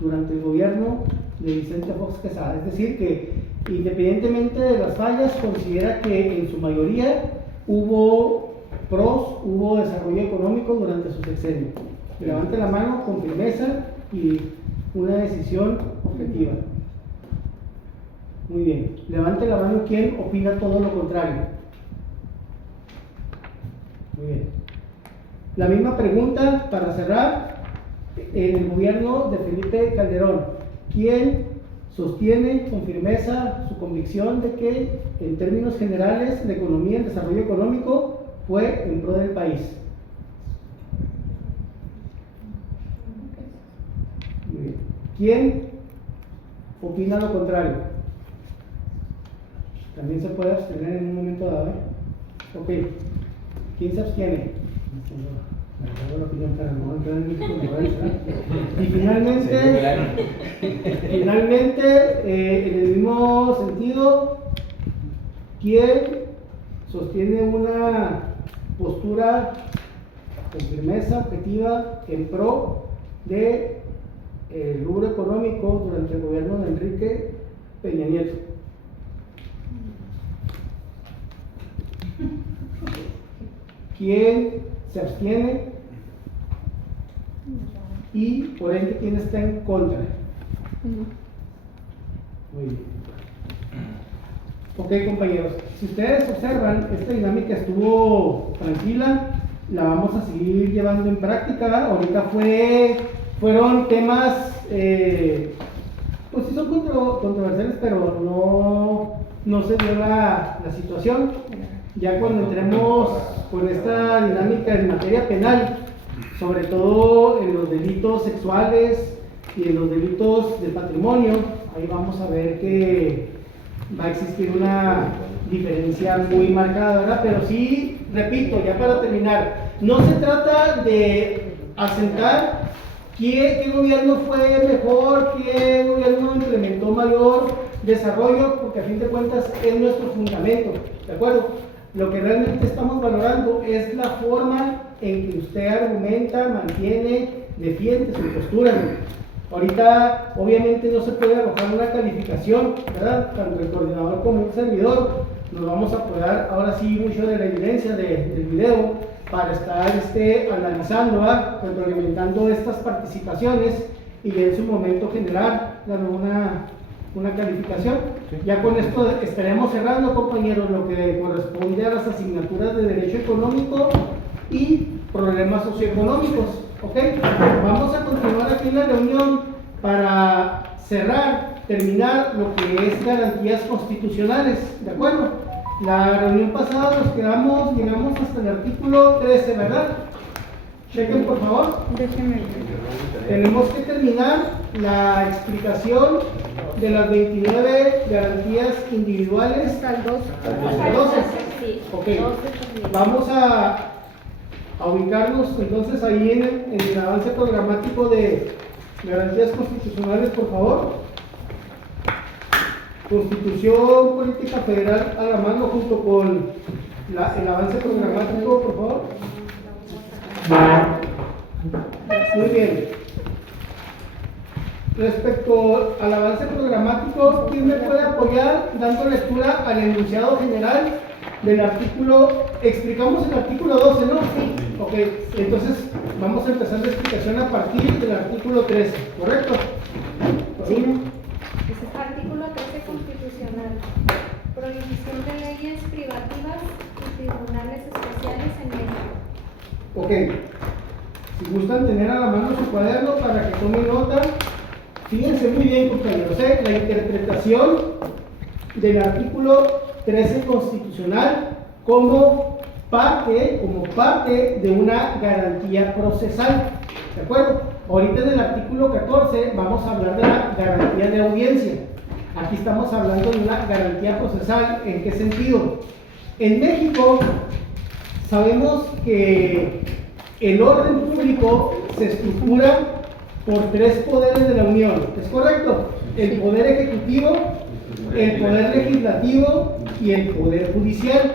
durante el gobierno de Vicente Fox Quesada? Es decir, que independientemente de las fallas, considera que en su mayoría hubo pros, hubo desarrollo económico durante su sexenio. Levante la mano con firmeza y una decisión objetiva. Muy bien. Levante la mano quien opina todo lo contrario. Muy bien. La misma pregunta para cerrar. En el gobierno de Felipe Calderón, ¿quién sostiene con firmeza su convicción de que en términos generales la economía, el desarrollo económico fue en pro del país? Muy bien. ¿Quién opina lo contrario? También se puede abstener en un momento dado. Ok. ¿Quién se abstiene? Me la opinión para no entrar en mi controversia. Y finalmente, en el mismo sentido, ¿quién sostiene una postura con firmeza objetiva en pro de el rubro económico durante el gobierno de Enrique Peña Nieto? ¿Quién se abstiene? Y por ende, ¿quién está en contra? Muy bien. Ok, compañeros, si ustedes observan, esta dinámica estuvo tranquila, la vamos a seguir llevando en práctica. Ahorita fueron temas, pues sí son controversiales, pero no se dio la situación. Ya cuando entremos con esta dinámica en materia penal, sobre todo en los delitos sexuales y en los delitos de patrimonio, ahí vamos a ver que va a existir una diferencia muy marcada, ¿verdad? Pero sí, repito, ya para terminar, no se trata de asentar qué gobierno fue mejor, qué gobierno implementó mayor desarrollo, porque a fin de cuentas es nuestro fundamento, ¿de acuerdo? Lo que realmente estamos valorando es la forma en que usted argumenta, mantiene, defiende su postura. Ahorita, obviamente, no se puede arrojar una calificación, ¿verdad? Tanto el coordinador como un servidor. Nos vamos a apoyar ahora sí mucho de la evidencia del video para estar analizando, retroalimentando estas participaciones y en su momento generar una calificación. Sí. Ya con esto estaremos cerrando, compañeros, lo que corresponde a las asignaturas de Derecho Económico y Problemas Socioeconómicos. ¿Ok? Vamos a continuar aquí en la reunión para terminar lo que es garantías constitucionales. ¿De acuerdo? La reunión pasada llegamos hasta el artículo 13, ¿verdad? Chequen, por favor. Déjenme. Tenemos que terminar la explicación de las 29 garantías individuales Hasta el 2. hasta el 12. Sí, Ok. 12 también. Vamos a ubicarnos entonces ahí en el avance programático de garantías constitucionales, por favor. Constitución Política Federal a la mano junto con el avance programático, por favor. Muy bien. Respecto al avance programático, ¿quién me puede apoyar dando lectura al enunciado general del artículo? Explicamos el artículo 12, ¿no? Sí. Ok, entonces vamos a empezar la explicación a partir del artículo 13, ¿correcto? Sí. Artículo 13 constitucional. Prohibición de leyes privativas y tribunales especiales en México. Ok. Si gustan tener a la mano su cuaderno para que tomen nota, fíjense muy bien, compañeros, la interpretación del artículo 13 constitucional como parte de una garantía procesal, ¿de acuerdo? Ahorita en el artículo 14 vamos a hablar de la garantía de audiencia. Aquí estamos hablando de una garantía procesal. ¿En qué sentido? En México sabemos que el orden público se estructura por 3 poderes de la Unión, ¿es correcto? El poder ejecutivo, el poder legislativo y el poder judicial.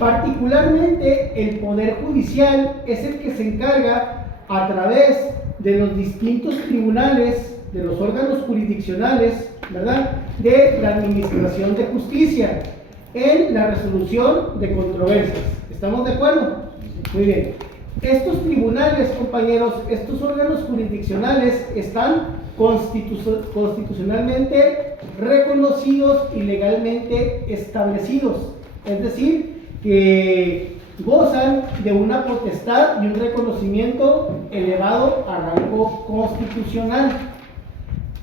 Particularmente el poder judicial es el que se encarga a través de los distintos tribunales, de los órganos jurisdiccionales, ¿verdad?, de la administración de justicia en la resolución de controversias. ¿Estamos de acuerdo? Muy bien. Estos tribunales, compañeros, estos órganos jurisdiccionales están constitucionalmente reconocidos y legalmente establecidos. Es decir, que gozan de una potestad y un reconocimiento elevado a rango constitucional.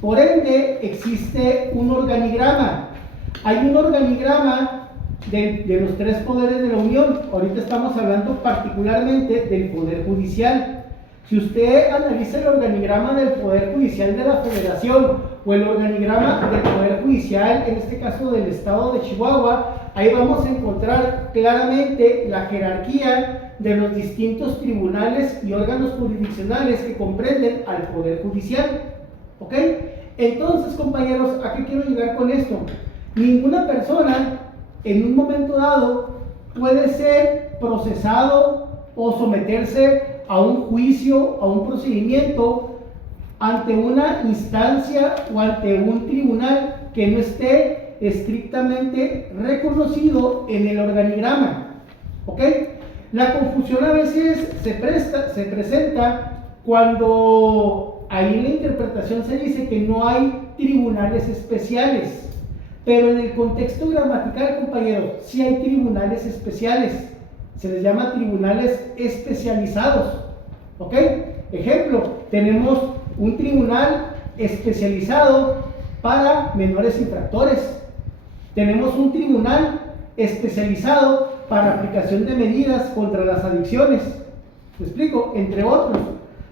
Por ende, existe un organigrama. Hay un organigrama de los 3 poderes de la Unión. Ahorita estamos hablando particularmente del Poder Judicial. Si usted analiza el organigrama del Poder Judicial de la Federación o el organigrama del Poder Judicial, en este caso del Estado de Chihuahua, ahí vamos a encontrar claramente la jerarquía de los distintos tribunales y órganos jurisdiccionales que comprenden al Poder Judicial. ¿Ok? Entonces, compañeros, ¿a qué quiero llegar con esto? Ninguna persona en un momento dado puede ser procesado o someterse a un juicio, a un procedimiento ante una instancia o ante un tribunal que no esté estrictamente reconocido en el organigrama. ¿Ok? La confusión a veces se presenta cuando ahí en la interpretación se dice que no hay tribunales especiales, pero en el contexto gramatical, compañeros, sí hay tribunales especiales. Se les llama tribunales especializados. ¿Ok? Ejemplo, tenemos un tribunal especializado para menores infractores. Tenemos un tribunal especializado para aplicación de medidas contra las adicciones. ¿Me explico? Entre otros.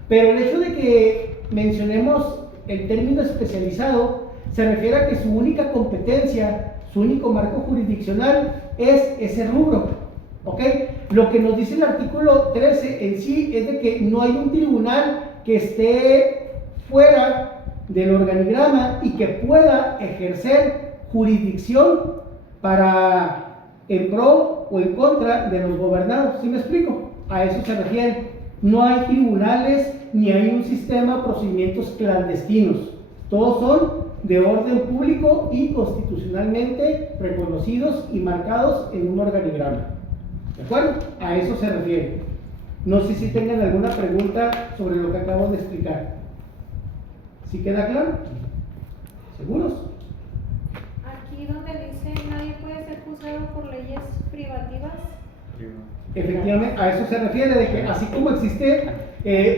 Pero el hecho de que mencionemos el término especializado se refiere a que su única competencia, su único marco jurisdiccional es ese rubro. ¿Ok? Lo que nos dice el artículo 13 en sí es de que no hay un tribunal que esté fuera del organigrama y que pueda ejercer jurisdicción en pro o en contra de los gobernados. ¿Sí me explico? A eso se refiere. No hay tribunales ni hay un sistema de procedimientos clandestinos. Todos son de orden público y constitucionalmente reconocidos y marcados en un organigrama. ¿De acuerdo? A eso se refiere. No sé si tengan alguna pregunta sobre lo que acabo de explicar. ¿Sí queda claro? ¿Seguros? Aquí donde dice nadie puede ser juzgado por leyes privativas. Efectivamente, a eso se refiere, de que así como existe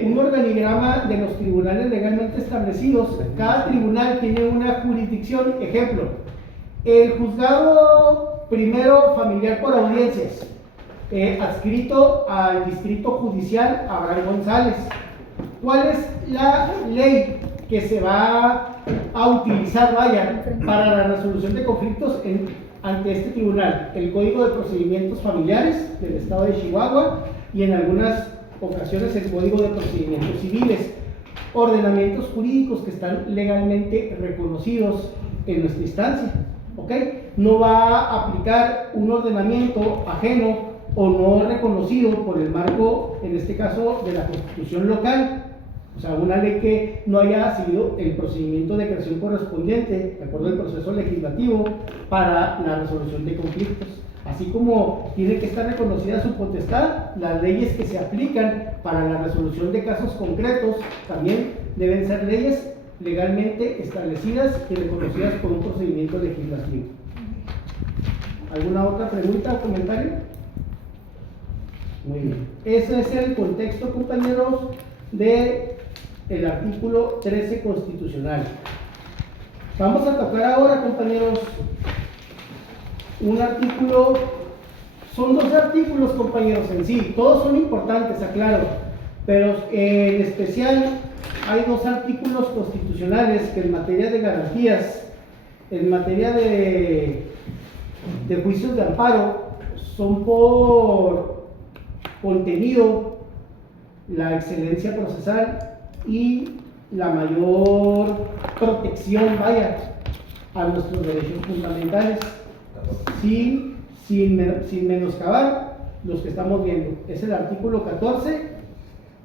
un organigrama de los tribunales legalmente establecidos, cada tribunal tiene una jurisdicción. Ejemplo, el juzgado primero familiar por audiencias, adscrito al Distrito Judicial Abraham González. ¿Cuál es la ley que se va a utilizar, para la resolución de conflictos ante este tribunal? El Código de Procedimientos Familiares del Estado de Chihuahua y en algunas ocasiones el Código de Procedimientos Civiles, ordenamientos jurídicos que están legalmente reconocidos en nuestra instancia. ¿Ok? No va a aplicar un ordenamiento ajeno o no reconocido por el marco, en este caso, de la Constitución local. O sea, una ley que no haya seguido el procedimiento de creación correspondiente, de acuerdo al proceso legislativo, para la resolución de conflictos. Así como tiene que estar reconocida su potestad, las leyes que se aplican para la resolución de casos concretos también deben ser leyes legalmente establecidas y reconocidas por un procedimiento legislativo. ¿Alguna otra pregunta o comentario? Muy bien. Ese es el contexto, compañeros, del artículo 13 constitucional. Vamos a tocar ahora, compañeros, un artículo. Son dos artículos, compañeros, en sí. Todos son importantes, aclaro, pero en especial hay dos artículos constitucionales que en materia de garantías, en materia de juicios de amparo, son por contenido la excelencia procesal y la mayor protección, a nuestros derechos fundamentales, sin menoscabar los que estamos viendo. Es el artículo 14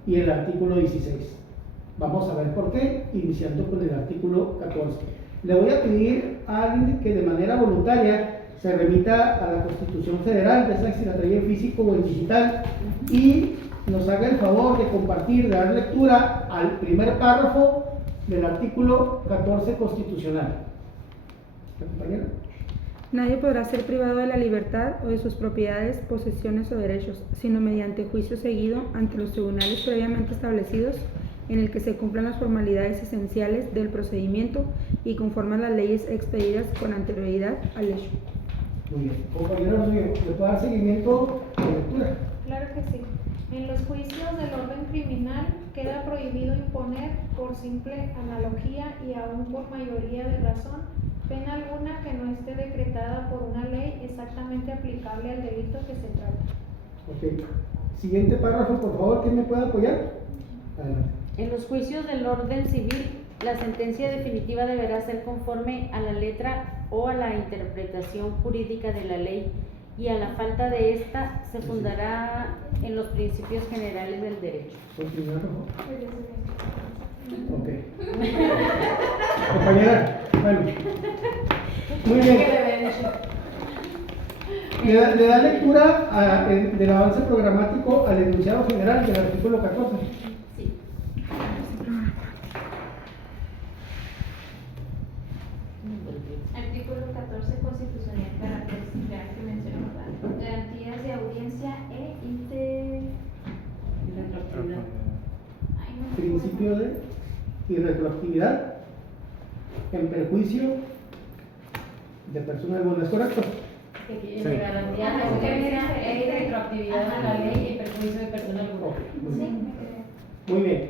y el artículo 16. Vamos a ver por qué, iniciando con el artículo 14. Le voy a pedir a alguien que de manera voluntaria se remita a la Constitución Federal, ya sea si la trae en físico o en digital, y nos haga el favor de compartir, de dar lectura al primer párrafo del artículo 14 constitucional. ¿Compañera? Nadie podrá ser privado de la libertad o de sus propiedades, posesiones o derechos, sino mediante juicio seguido ante los tribunales previamente establecidos, en el que se cumplan las formalidades esenciales del procedimiento y conforme a las leyes expedidas con anterioridad al hecho. Muy bien. Compañero, ¿le puedo dar seguimiento a la lectura? Claro que sí. En los juicios del orden criminal queda prohibido imponer por simple analogía y aún por mayoría de razón pena alguna que no esté decretada por una ley exactamente aplicable al delito que se trata. Ok. Siguiente párrafo, por favor, ¿quién me puede apoyar? Adelante. En los juicios del orden civil, la sentencia definitiva deberá ser conforme a la letra o a la interpretación jurídica de la ley, y a la falta de esta se fundará en los principios generales del derecho. Ok. Compañera, bueno. Muy bien. Le da lectura del avance programático al enunciado general del artículo 14. Sí. Artículo 14 constitucional, carácter que mencionamos, garantías de audiencia Principio de irretroactividad en perjuicio de persona alguna, ¿es correcto? Que garantía de audiencia e retroactividad a la ley y perjuicio de persona alguna. Muy bien.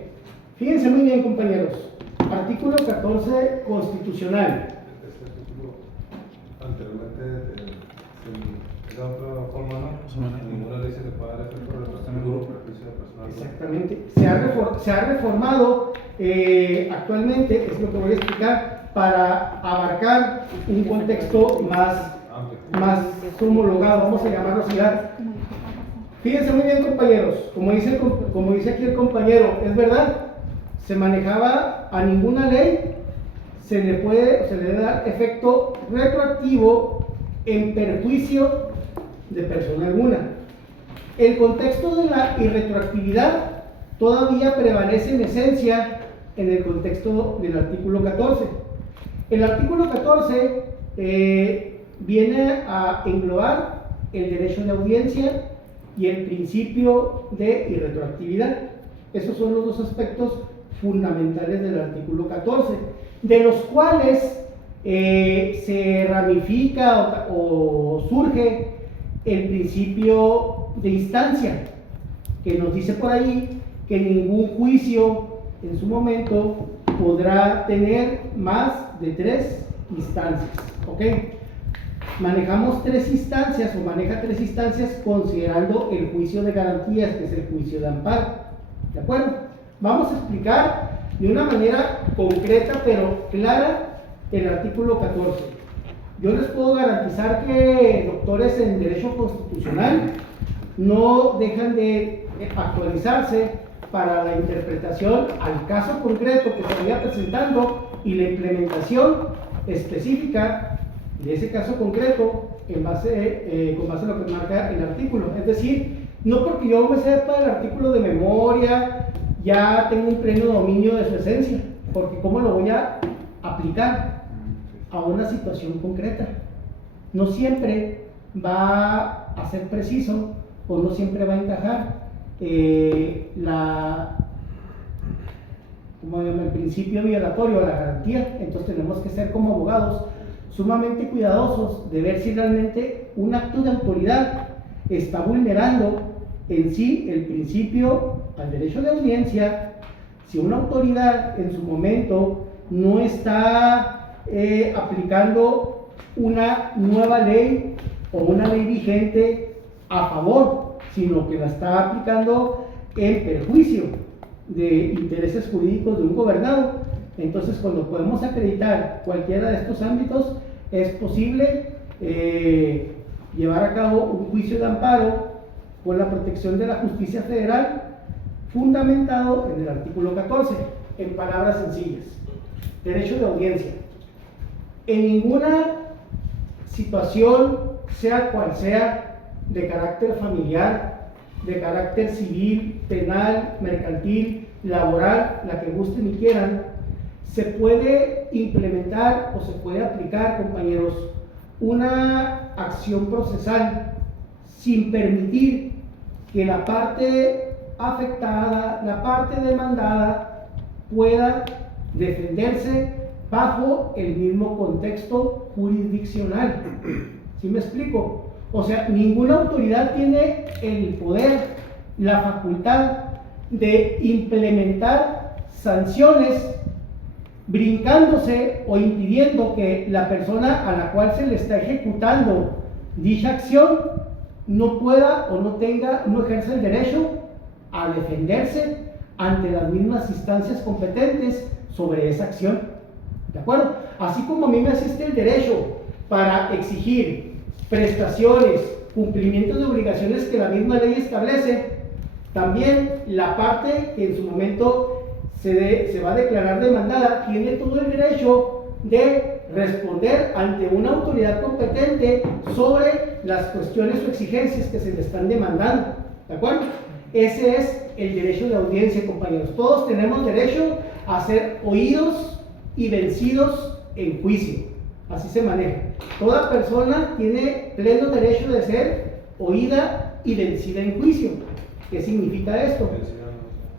Fíjense muy bien, compañeros. Artículo 14 constitucional. Este artículo anteriormente de otra forma, ¿no? Ninguna ley se le puede dar efecto retroactivo o perjuicio de persona alguna. Exactamente. Se ha reformado actualmente, es lo que voy a explicar, para abarcar un contexto más homologado, vamos a llamarlo así. Fíjense muy bien, compañeros, como dice aquí el compañero, es verdad, se manejaba a ninguna ley, se le debe dar efecto retroactivo en perjuicio de persona alguna. El contexto de la irretroactividad todavía prevalece en esencia en el contexto del artículo 14. El artículo 14 viene a englobar el derecho de audiencia y el principio de irretroactividad. Esos son los dos aspectos fundamentales del artículo 14, de los cuales se ramifica o surge el principio de instancia, que nos dice por ahí que ningún juicio en su momento podrá tener más de 3 instancias. ¿Ok? Manejamos 3 instancias, o maneja 3 instancias considerando el juicio de garantías, que es el juicio de amparo. ¿De acuerdo? Vamos a explicar de una manera concreta pero clara el artículo 14. Yo les puedo garantizar que doctores en Derecho Constitucional no dejan de actualizarse para la interpretación al caso concreto que se vaya presentando y la implementación específica de ese caso concreto con base a lo que marca el artículo. Es decir, no porque yo me sepa el artículo de memoria ya tengo un pleno dominio de su esencia, porque ¿cómo lo voy a aplicar a una situación concreta? No siempre va a ser preciso o no siempre va a encajar el principio violatorio a la garantía. Entonces tenemos que ser como abogados sumamente cuidadosos de ver si realmente un acto de autoridad está vulnerando en sí el principio al derecho de audiencia, si una autoridad en su momento no está aplicando una nueva ley o una ley vigente a favor, sino que la está aplicando en perjuicio de intereses jurídicos de un gobernado. Entonces, cuando podemos acreditar cualquiera de estos ámbitos, es posible llevar a cabo un juicio de amparo con la protección de la justicia federal, fundamentado en el artículo 14, en palabras sencillas. Derecho de audiencia. En ninguna situación, sea cual sea, de carácter familiar, de carácter civil, penal, mercantil, laboral, la que gusten y quieran, se puede implementar o se puede aplicar, compañeros, una acción procesal sin permitir que la parte afectada, la parte demandada, pueda defenderse bajo el mismo contexto jurisdiccional. ¿Sí me explico? O sea, ninguna autoridad tiene el poder la facultad de implementar sanciones brincándose o impidiendo que la persona a la cual se le está ejecutando dicha acción no pueda o no ejerza el derecho a defenderse ante las mismas instancias competentes sobre esa acción. ¿De acuerdo? Así como a mí me asiste el derecho para exigir prestaciones, cumplimientos de obligaciones que la misma ley establece, también la parte que en su momento se va a declarar demandada tiene todo el derecho de responder ante una autoridad competente sobre las cuestiones o exigencias que se le están demandando. ¿De acuerdo? Ese es el derecho de audiencia, compañeros. Todos tenemos derecho a ser oídos y vencidos en juicio. Así se maneja. Toda persona tiene pleno derecho de ser oída y vencida en juicio. ¿Qué significa esto?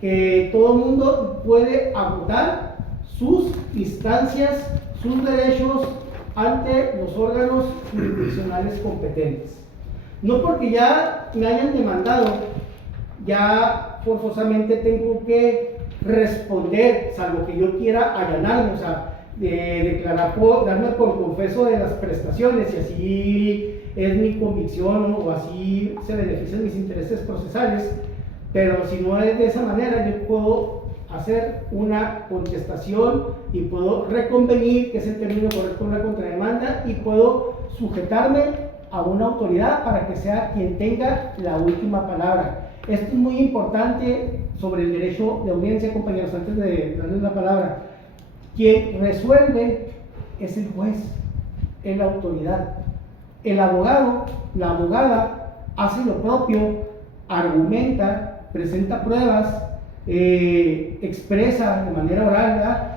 Que todo el mundo puede agotar sus instancias, sus derechos ante los órganos jurisdiccionales competentes. No porque ya me hayan demandado, ya forzosamente tengo que responder, salvo que yo quiera allanarme, o sea, declarar, darme por confeso de las prestaciones, y así es mi convicción o así se benefician mis intereses procesales. Pero si no es de esa manera, yo puedo hacer una contestación y puedo reconvenir, que es el término correcto, una contrademanda, y puedo sujetarme a una autoridad para que sea quien tenga la última palabra. Esto es muy importante sobre el derecho de audiencia, compañeros, antes de darles la palabra. Quien resuelve es el juez, es la autoridad. El abogado, la abogada, hace lo propio, argumenta, presenta pruebas, expresa de manera oral, ¿verdad?,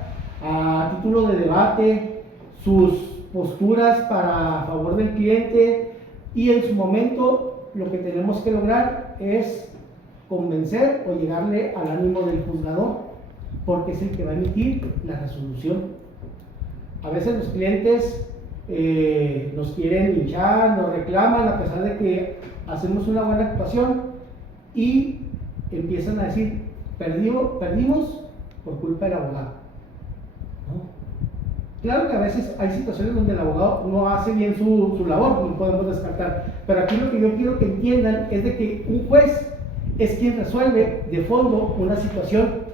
a título de debate sus posturas a favor del cliente, y en su momento lo que tenemos que lograr es convencer o llegarle al ánimo del juzgador, porque es el que va a emitir la resolución. A veces los clientes nos quieren linchar, nos reclaman a pesar de que hacemos una buena actuación, y empiezan a decir, perdimos por culpa del abogado. ¿No? Claro que a veces hay situaciones donde el abogado no hace bien su labor, no podemos descartar, pero aquí lo que yo quiero que entiendan es de que un juez es quien resuelve de fondo una situación.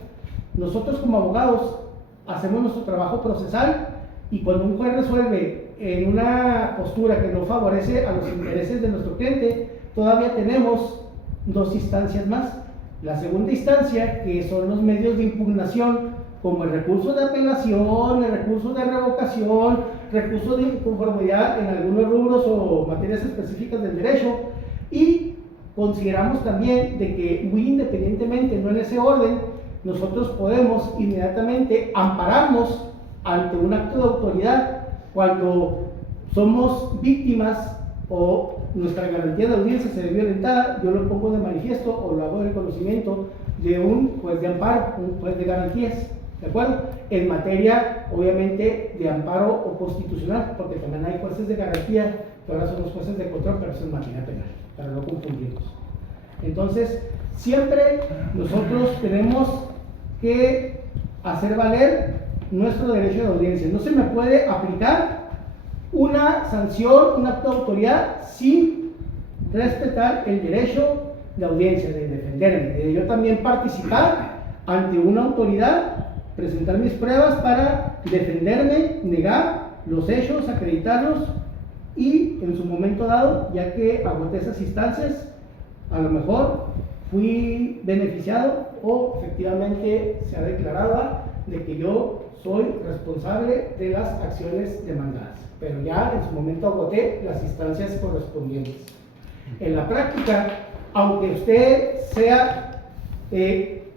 Nosotros como abogados hacemos nuestro trabajo procesal, y cuando un juez resuelve en una postura que no favorece a los intereses de nuestro cliente, todavía tenemos dos instancias más. La segunda instancia, que son los medios de impugnación, como el recurso de apelación, el recurso de revocación, recurso de inconformidad en algunos rubros o materias específicas del derecho, y consideramos también de que, muy independientemente, no en ese orden, nosotros podemos inmediatamente ampararnos ante un acto de autoridad cuando somos víctimas o nuestra garantía de audiencia se ve violentada. Yo lo pongo de manifiesto o lo hago de conocimiento de un juez de amparo, un juez de garantías, ¿de acuerdo? En materia, obviamente, de amparo o constitucional, porque también hay jueces de garantía que ahora son los jueces de control, pero eso es materia penal, para no confundirnos. Entonces, siempre nosotros tenemos que hacer valer nuestro derecho de audiencia. No se me puede aplicar una sanción, un acto de autoridad sin respetar el derecho de audiencia, de defenderme, de yo también participar ante una autoridad, presentar mis pruebas para defenderme, negar los hechos, acreditarlos, y en su momento dado, ya que agoté esas instancias, a lo mejor fui beneficiado o efectivamente se ha declarado de que yo soy responsable de las acciones demandadas, pero ya en su momento agoté las instancias correspondientes. En la práctica, aunque usted sea,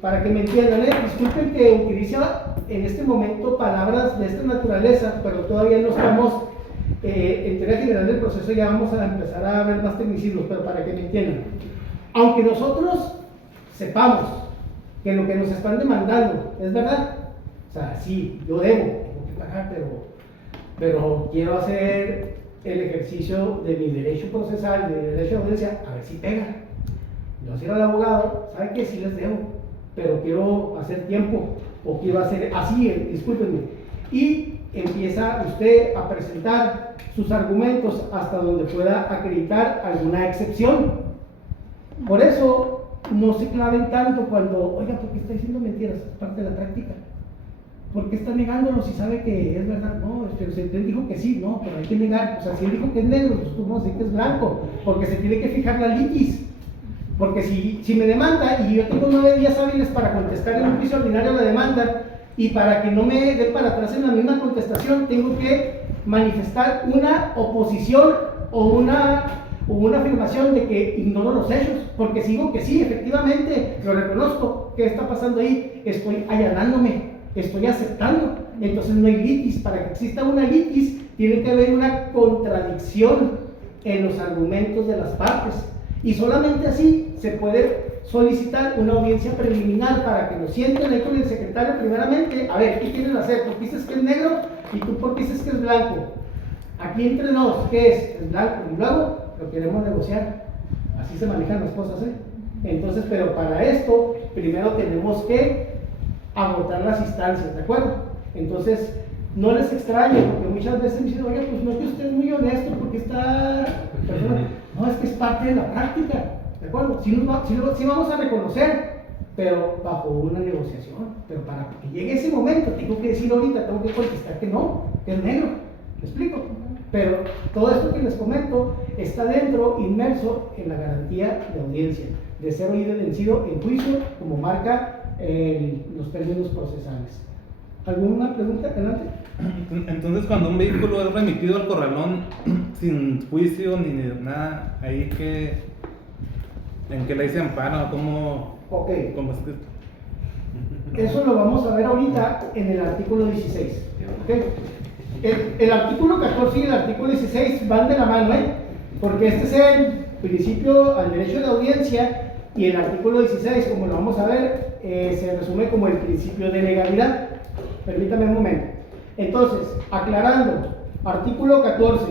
para que me entiendan, disculpen que utilice en este momento palabras de esta naturaleza, pero todavía no estamos en teoría general del proceso, ya vamos a empezar a ver más tecnicismos, pero para que me entiendan. Aunque nosotros sepamos que lo que nos están demandando es verdad, o sea, sí, yo tengo que pagar, pero quiero hacer el ejercicio de mi derecho procesal, de mi derecho a audiencia, a ver si pega. yo si era el abogado, ¿sabe qué? Sí les debo, pero quiero hacer tiempo, o quiero hacer así, discúlpenme. Y empieza usted a presentar sus argumentos hasta donde pueda acreditar alguna excepción. Por eso, no se claven tanto cuando, oiga, ¿por qué está diciendo mentiras? Es parte de la práctica. ¿Por qué está negándolo si sabe que es verdad? No, usted dijo que sí, no, pero hay que negar. O sea, si él dijo que es negro, pues tú no sé que es blanco, porque se tiene que fijar la litis. Porque si me demanda y yo tengo 9 días hábiles para contestar en un juicio ordinario la demanda, y para que no me dé para atrás en la misma contestación, tengo que manifestar una oposición o una afirmación de que ignoro los hechos, porque si digo que sí, efectivamente, lo reconozco, ¿qué está pasando ahí? Estoy allanándome, estoy aceptando, entonces no hay litis. Para que exista una litis, tiene que haber una contradicción en los argumentos de las partes, y solamente así se puede solicitar una audiencia preliminar para que lo sienten ahí con el secretario primeramente. A ver, ¿qué quieren hacer? ¿Por qué dices que es negro? ¿Y tú por qué dices que es blanco? Aquí entre nos, ¿qué es? Es blanco. Y luego lo queremos negociar. Así se manejan las cosas, ¿eh? Entonces, pero para esto, primero tenemos que agotar las instancias, ¿de acuerdo? Entonces, no les extrañe, porque muchas veces me dicen, oiga, pues no es que usted es muy honesto, porque esta persona... No, es que es parte de la práctica, ¿de acuerdo? Sí vamos a reconocer, pero bajo una negociación. Pero para que llegue ese momento, tengo que decir ahorita, tengo que contestar que no, que es negro. ¿Me explico? Pero todo esto que les comento está dentro, inmerso en la garantía de audiencia, de ser oído y vencido en juicio, como marca los términos procesales. ¿Alguna pregunta? Adelante. Entonces, cuando un vehículo es remitido al corralón sin juicio ni nada, ahí que ¿en qué ley se ampara? ¿Cómo es que? Eso lo vamos a ver ahorita en el artículo 16. ¿Okay? El artículo 14 y el artículo 16 van de la mano, porque este es el principio al derecho de audiencia, y el artículo 16, como lo vamos a ver, se resume como el principio de legalidad. Permítame un momento. Entonces, aclarando, artículo 14,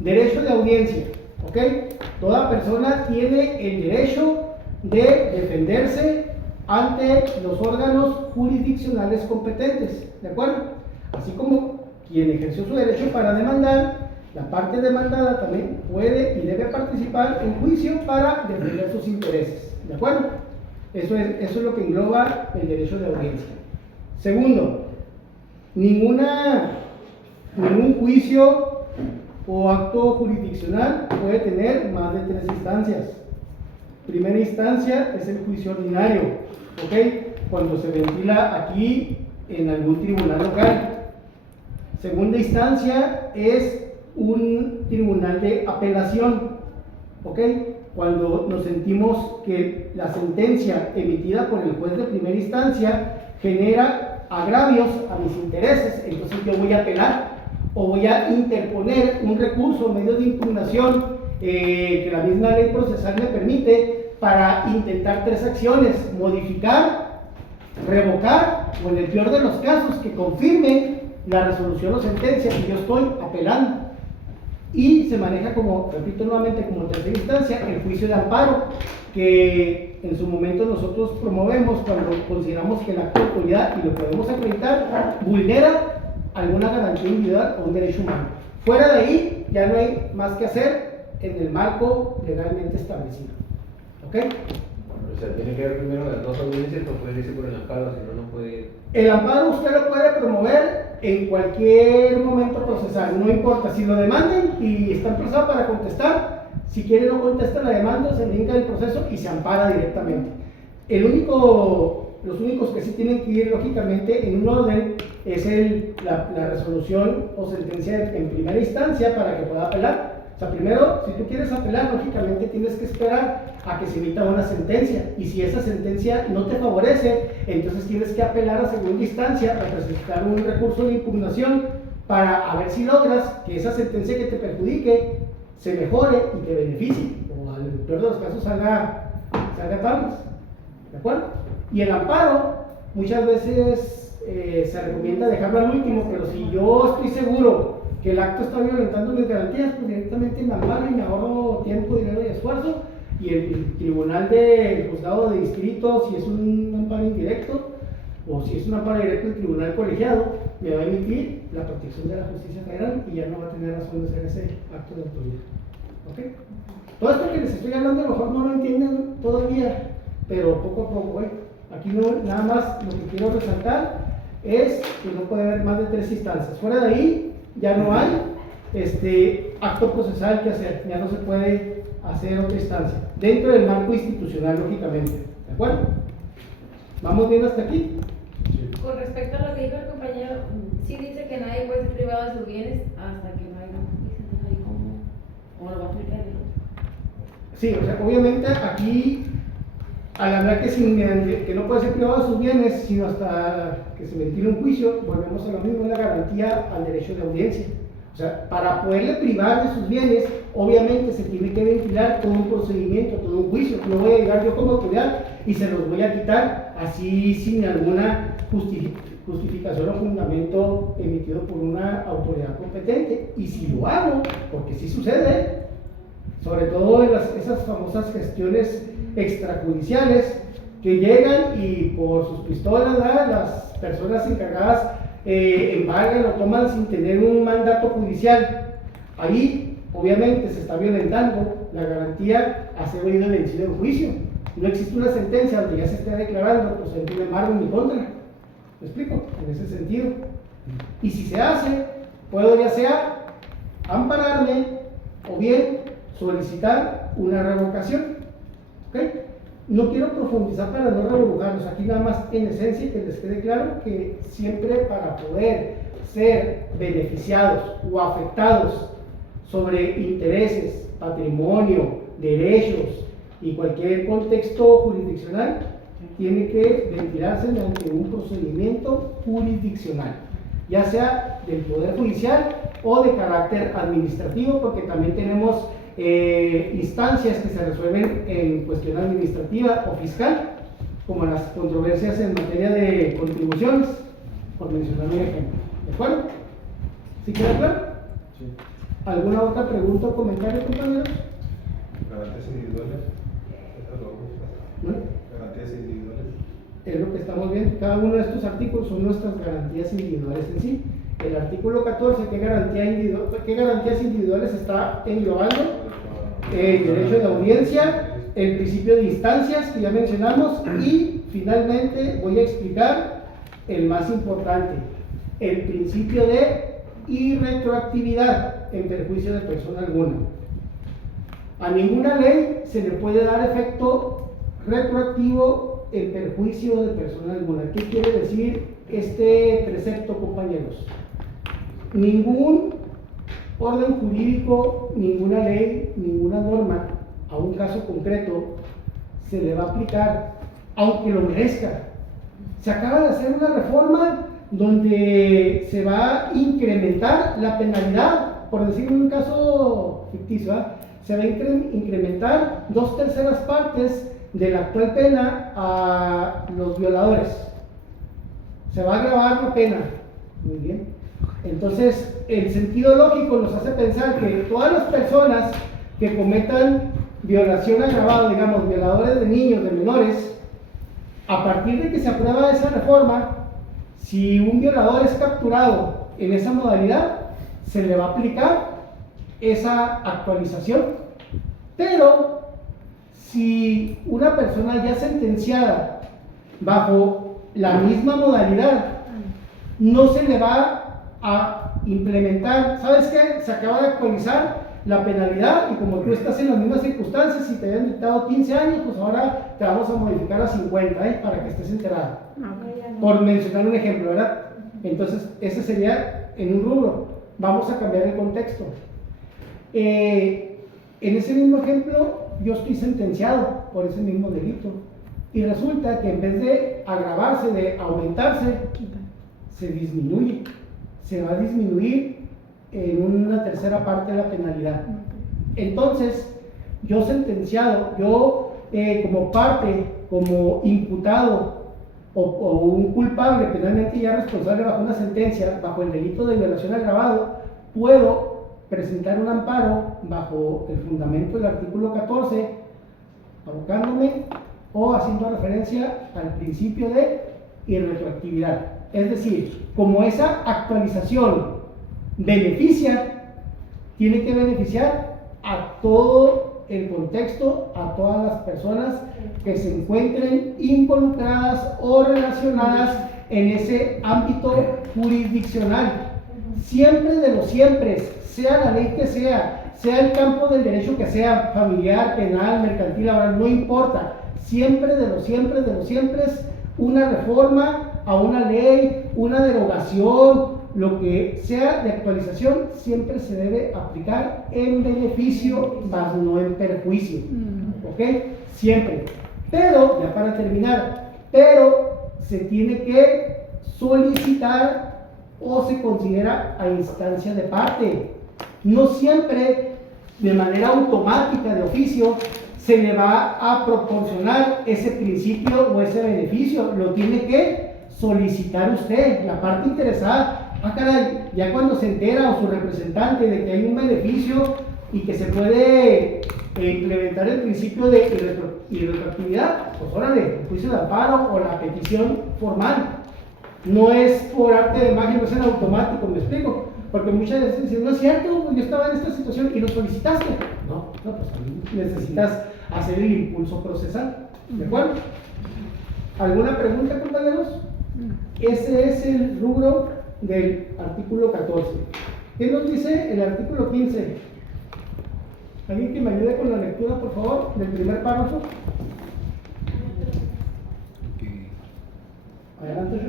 derecho de audiencia, ¿ok? Toda persona tiene el derecho de defenderse ante los órganos jurisdiccionales competentes, ¿de acuerdo? Así como quien ejerció su derecho para demandar, la parte demandada también puede y debe participar en juicio para defender sus intereses, ¿de acuerdo? Eso es lo que engloba el derecho de audiencia. Segundo, ningún juicio o acto jurisdiccional puede tener más de 3 instancias. Primera instancia es el juicio ordinario, ¿ok? Cuando se ventila aquí en algún tribunal local. Segunda instancia es un tribunal de apelación, ¿ok? Cuando nos sentimos que la sentencia emitida por el juez de primera instancia genera agravios a mis intereses, entonces yo voy a apelar o voy a interponer un recurso, medio de impugnación que la misma ley procesal me permite, para intentar 3 acciones: modificar, revocar, o en el peor de los casos, que confirmen la resolución o sentencia que yo estoy apelando. Y se maneja como, repito nuevamente, como tercera instancia, el juicio de amparo, que en su momento nosotros promovemos cuando consideramos que el acto de autoridad, y lo podemos acreditar, vulnera alguna garantía individual o un derecho humano. Fuera de ahí, ya no hay más que hacer en el marco legalmente establecido. ¿Ok? O sea, tiene que haber primero las 2 audiencias para poder irse por el amparo, si no, no puede ir. El amparo usted lo puede promover en cualquier momento procesal, no importa si lo demanden y está procesados para contestar. Si quiere no contesta la demanda, se brinca el proceso y se ampara directamente. Los únicos que sí tienen que ir lógicamente en un orden es la resolución o sentencia en primera instancia para que pueda apelar. O sea, primero, si tú quieres apelar, lógicamente tienes que esperar a que se emita una sentencia, y si esa sentencia no te favorece, entonces tienes que apelar a segunda instancia para presentar un recurso de impugnación para a ver si logras que esa sentencia que te perjudique se mejore y te beneficie, o al peor de los casos salga tablas, ¿de acuerdo? Y el amparo muchas veces se recomienda dejarlo al último, pero si yo estoy seguro que el acto está violentando mis garantías, pues directamente me amparo y me ahorro tiempo, dinero y esfuerzo, y el tribunal del juzgado de distrito, si es un amparo indirecto o si es un amparo directo, el tribunal colegiado me va a emitir la protección de la justicia federal y ya no va a tener razón de hacer ese acto de autoridad. ¿Ok? Todo esto que les estoy hablando a lo mejor no lo entienden todavía, pero poco a poco, aquí no, nada más lo que quiero resaltar es que no puede haber más de 3 instancias. Fuera de ahí ya no hay acto procesal que hacer, ya no se puede hacer otra instancia, dentro del marco institucional, lógicamente. ¿De acuerdo? ¿Vamos bien hasta aquí? Con respecto a lo que dijo el compañero, sí dice que nadie puede ser privado de sus bienes hasta que no haya una justicia, entonces ahí cómo lo va a explicar. Sí, o sea, obviamente aquí, al hablar que no puede ser privado de sus bienes, sino hasta que se ventile un juicio, volvemos a lo mismo, la garantía al derecho de audiencia. O sea, para poderle privar de sus bienes, obviamente se tiene que ventilar todo un procedimiento, todo un juicio. No voy a llegar yo como autoridad y se los voy a quitar así sin alguna justificación o fundamento emitido por una autoridad competente. Y si lo hago, porque sí sucede, sobre todo en esas famosas gestiones extrajudiciales que llegan y por sus pistolas, las personas encargadas embargan o toman sin tener un mandato judicial. Ahí obviamente se está violentando la garantía a ser oído y vencido en juicio. No existe una sentencia donde ya se esté declarando procedente un embargo en mi contra. ¿Me explico? En ese sentido. Y si se hace, puedo ya sea ampararme o bien solicitar una revocación. ¿Ok? No quiero profundizar para no revocarlos, aquí nada más en esencia que les quede claro que siempre para poder ser beneficiados o afectados sobre intereses, patrimonio, derechos y cualquier contexto jurisdiccional, tiene que ventilarse ante un procedimiento jurisdiccional, ya sea del Poder Judicial o de carácter administrativo, porque también tenemos instancias que se resuelven en cuestión administrativa o fiscal, como las controversias en materia de contribuciones, por mencionar un ejemplo. ¿De acuerdo? ¿Sí queda claro? Sí. ¿Alguna otra pregunta o comentario, compañeros? Garantías individuales. ¿No? Garantías individuales. Es lo que estamos viendo. Cada uno de estos artículos son nuestras garantías individuales en sí. El artículo 14, ¿qué garantías individuales está englobando? El derecho de audiencia, el principio de instancias que ya mencionamos y finalmente voy a explicar el más importante, el principio de irretroactividad en perjuicio de persona alguna. A ninguna ley se le puede dar efecto retroactivo en perjuicio de persona alguna. ¿Qué quiere decir este precepto, compañeros? Ningún orden jurídico, ninguna ley, ninguna norma a un caso concreto se le va a aplicar, aunque lo merezca. Se acaba de hacer una reforma donde se va a incrementar la penalidad, por decir un caso ficticio, se va a incrementar 2/3 partes de la actual pena a los violadores. Se va a agravar la pena. Muy bien. Entonces, el sentido lógico nos hace pensar que todas las personas que cometan violación agravada, digamos, violadores de niños, de menores, a partir de que se aprueba esa reforma, si un violador es capturado en esa modalidad, se le va a aplicar esa actualización. Pero, si una persona ya sentenciada bajo la misma modalidad, no se le va a implementar, ¿sabes qué? Se acaba de actualizar la penalidad y como tú estás en las mismas circunstancias, si te habían dictado 15 años, pues ahora te vamos a modificar a 50, para que estés enterado. Por mencionar un ejemplo, ¿verdad? Entonces, ese sería en un rubro. Vamos a cambiar el contexto. En ese mismo ejemplo, yo estoy sentenciado por ese mismo delito. Y resulta que en vez de agravarse, de aumentarse, se disminuye. Se va a disminuir en una 1/3 parte de la penalidad. Entonces, yo sentenciado, yo como parte, como imputado o un culpable penalmente ya responsable bajo una sentencia, bajo el delito de violación agravado, puedo presentar un amparo bajo el fundamento del artículo 14 abocándome o haciendo referencia al principio de irretroactividad. Es decir, como esa actualización beneficia, tiene que beneficiar a todo el contexto, a todas las personas que se encuentren involucradas o relacionadas en ese ámbito jurisdiccional. Siempre de los siempre, sea la ley que sea el campo del derecho que sea, familiar, penal, mercantil, laboral, no importa. Siempre de los siempre, una reforma a una ley, una derogación, lo que sea de actualización, siempre se debe aplicar en beneficio, más no en perjuicio. ¿Ok? Siempre. Pero, ya para terminar, se tiene que solicitar o se considera a instancia de parte. No siempre, de manera automática, de oficio, se le va a proporcionar ese principio o ese beneficio. Lo tiene que solicitar usted, la parte interesada. Ah, caray, ya cuando se entera o su representante de que hay un beneficio y que se puede implementar el principio de irretroactividad, pues órale, el juicio de amparo o la petición formal. No es por arte de magia, no es en automático, ¿me explico? Porque muchas veces dicen, no es cierto, yo estaba en esta situación y lo solicitaste. No, pues necesitas hacer el impulso procesal. ¿De acuerdo? ¿Alguna pregunta, compañeros? Ese es el rubro del artículo 14. ¿Qué nos dice el artículo 15? ¿Alguien que me ayude con la lectura, por favor, del primer párrafo? Adelante,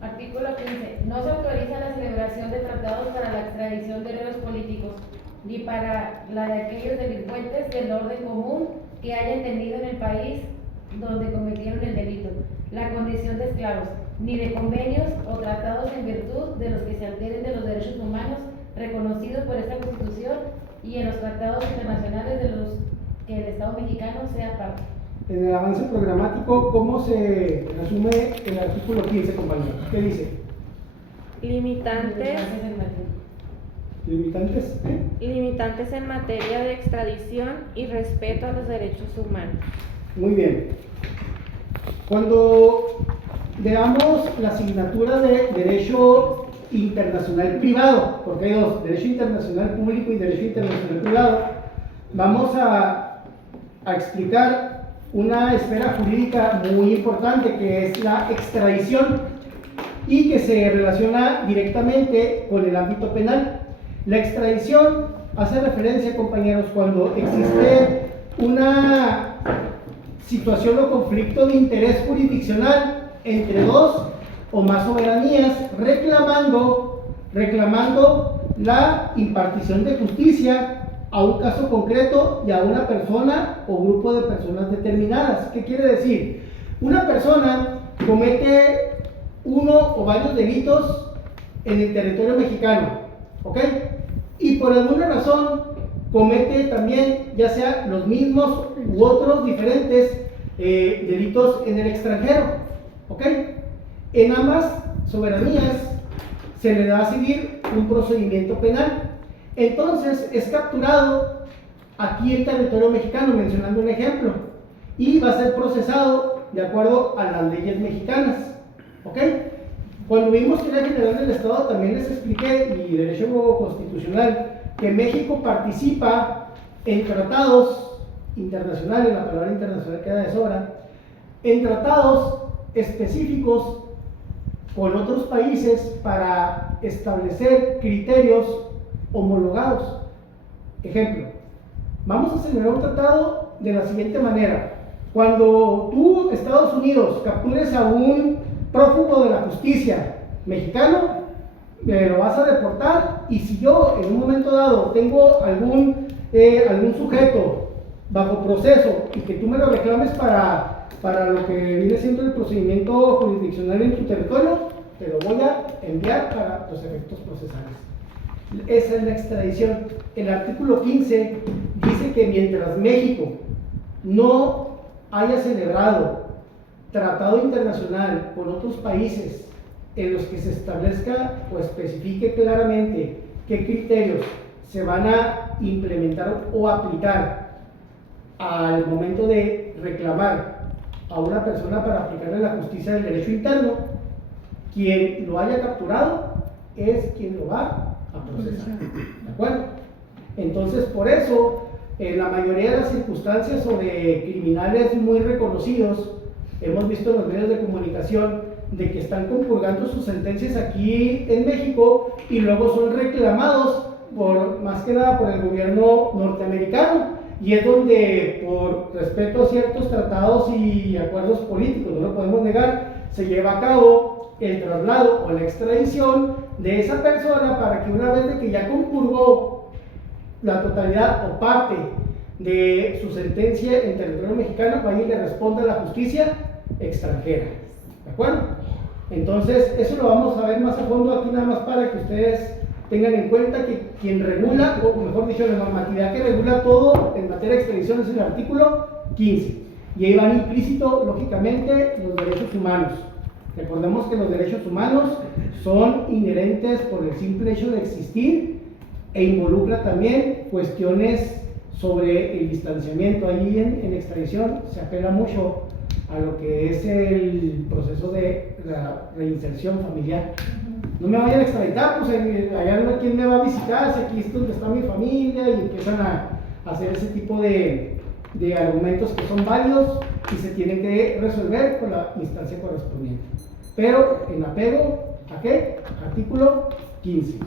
Artículo 15. No se autoriza la celebración de tratados para la extradición de reos políticos, ni para la de aquellos delincuentes del orden común que hayan tenido en el país donde cometieron el delito la condición de esclavos, ni de convenios o tratados en virtud de los que se alteren de los derechos humanos reconocidos por esta Constitución y en los tratados internacionales de los que el Estado mexicano sea parte. En el avance programático, ¿cómo se resume el artículo 15, compañero? ¿Qué dice? Limitantes en materia de extradición y respeto a los derechos humanos. Muy bien. Cuando veamos la asignatura de Derecho Internacional Privado, porque hay dos, Derecho Internacional Público y Derecho Internacional Privado, vamos a explicar una esfera jurídica muy importante que es la extradición y que se relaciona directamente con el ámbito penal. La extradición hace referencia, compañeros, cuando existe una situación o conflicto de interés jurisdiccional entre dos o más soberanías reclamando la impartición de justicia a un caso concreto y a una persona o grupo de personas determinadas. ¿Qué quiere decir? Una persona comete uno o varios delitos en el territorio mexicano, ¿ok? Y por alguna razón comete también, ya sea los mismos u otros diferentes delitos en el extranjero, ¿ok? En ambas soberanías se le da a seguir un procedimiento penal. Entonces es capturado aquí en territorio mexicano, mencionando un ejemplo, y va a ser procesado de acuerdo a las leyes mexicanas, ¿ok? Cuando vimos que era general del Estado también les expliqué, y derecho constitucional, que México participa en tratados internacionales, la palabra internacional queda de sobra, en tratados específicos con otros países para establecer criterios homologados. Ejemplo, vamos a celebrar un tratado de la siguiente manera: cuando tú, Estados Unidos, captures a un prófugo de la justicia mexicano, me lo vas a reportar, y si yo en un momento dado tengo algún sujeto bajo proceso y que tú me lo reclames para lo que viene siendo el procedimiento jurisdiccional en tu territorio, te lo voy a enviar para los efectos procesales. Esa es la extradición. El artículo 15 dice que mientras México no haya celebrado tratado internacional con otros países en los que se establezca o especifique claramente qué criterios se van a implementar o aplicar al momento de reclamar a una persona para aplicarle la justicia del derecho interno, quien lo haya capturado es quien lo va a procesar. ¿De acuerdo? Entonces, por eso, en la mayoría de las circunstancias sobre criminales muy reconocidos, hemos visto en los medios de comunicación de que están compurgando sus sentencias aquí en México y luego son reclamados más que nada por el gobierno norteamericano, y es donde, por respeto a ciertos tratados y acuerdos políticos, no lo podemos negar, se lleva a cabo el traslado o la extradición de esa persona para que una vez de que ya compurgó la totalidad o parte de su sentencia en territorio mexicano, vaya y le responda a la justicia extranjera. ¿De acuerdo? Entonces, eso lo vamos a ver más a fondo aquí, nada más para que ustedes tengan en cuenta que quien regula, o mejor dicho, la normatividad que regula todo en materia de extradición es el artículo 15. Y ahí van implícito, lógicamente, los derechos humanos. Recordemos que los derechos humanos son inherentes por el simple hecho de existir e involucra también cuestiones sobre el distanciamiento. Ahí en extradición se apela mucho a lo que es el proceso de la reinserción familiar. No me vayan a extraditar, pues allá no, ¿quién me va a visitar? Si aquí es donde está mi familia, y empiezan a hacer ese tipo de argumentos que son válidos y se tienen que resolver con la instancia correspondiente. Pero en apego, ¿a qué? Artículo 15.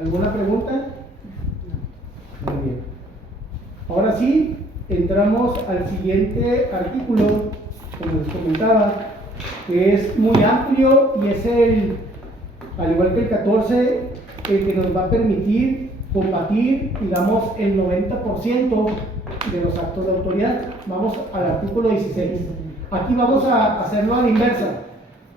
¿Alguna pregunta? Muy bien. Ahora sí, entramos al siguiente artículo, como les comentaba, que es muy amplio y es al igual que el 14, el que nos va a permitir combatir, digamos, el 90% de los actos de autoridad. Vamos al artículo 16. Aquí vamos a hacerlo a la inversa.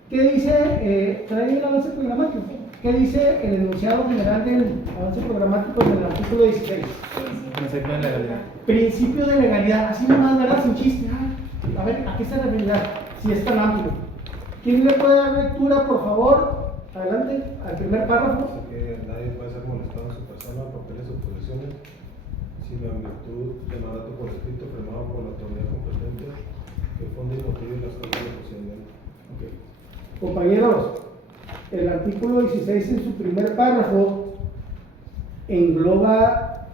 ¿Qué dice? ¿Trae el avance programático? ¿Qué dice el enunciado general del avance programático en el artículo 16? Principio de legalidad. Principio de legalidad, así nomás, ¿verdad? Sin chiste. A ver, ¿a qué se refiere? Si es tan amplio. ¿Quién le puede dar lectura, por favor? Adelante, al primer párrafo. Que nadie puede ser molestado en su persona, papeles o posesiones, sino en virtud de mandato por escrito firmado por la autoridad competente que funde y motive las causas de procedimiento. Okay. Compañeros, el artículo 16 en su primer párrafo engloba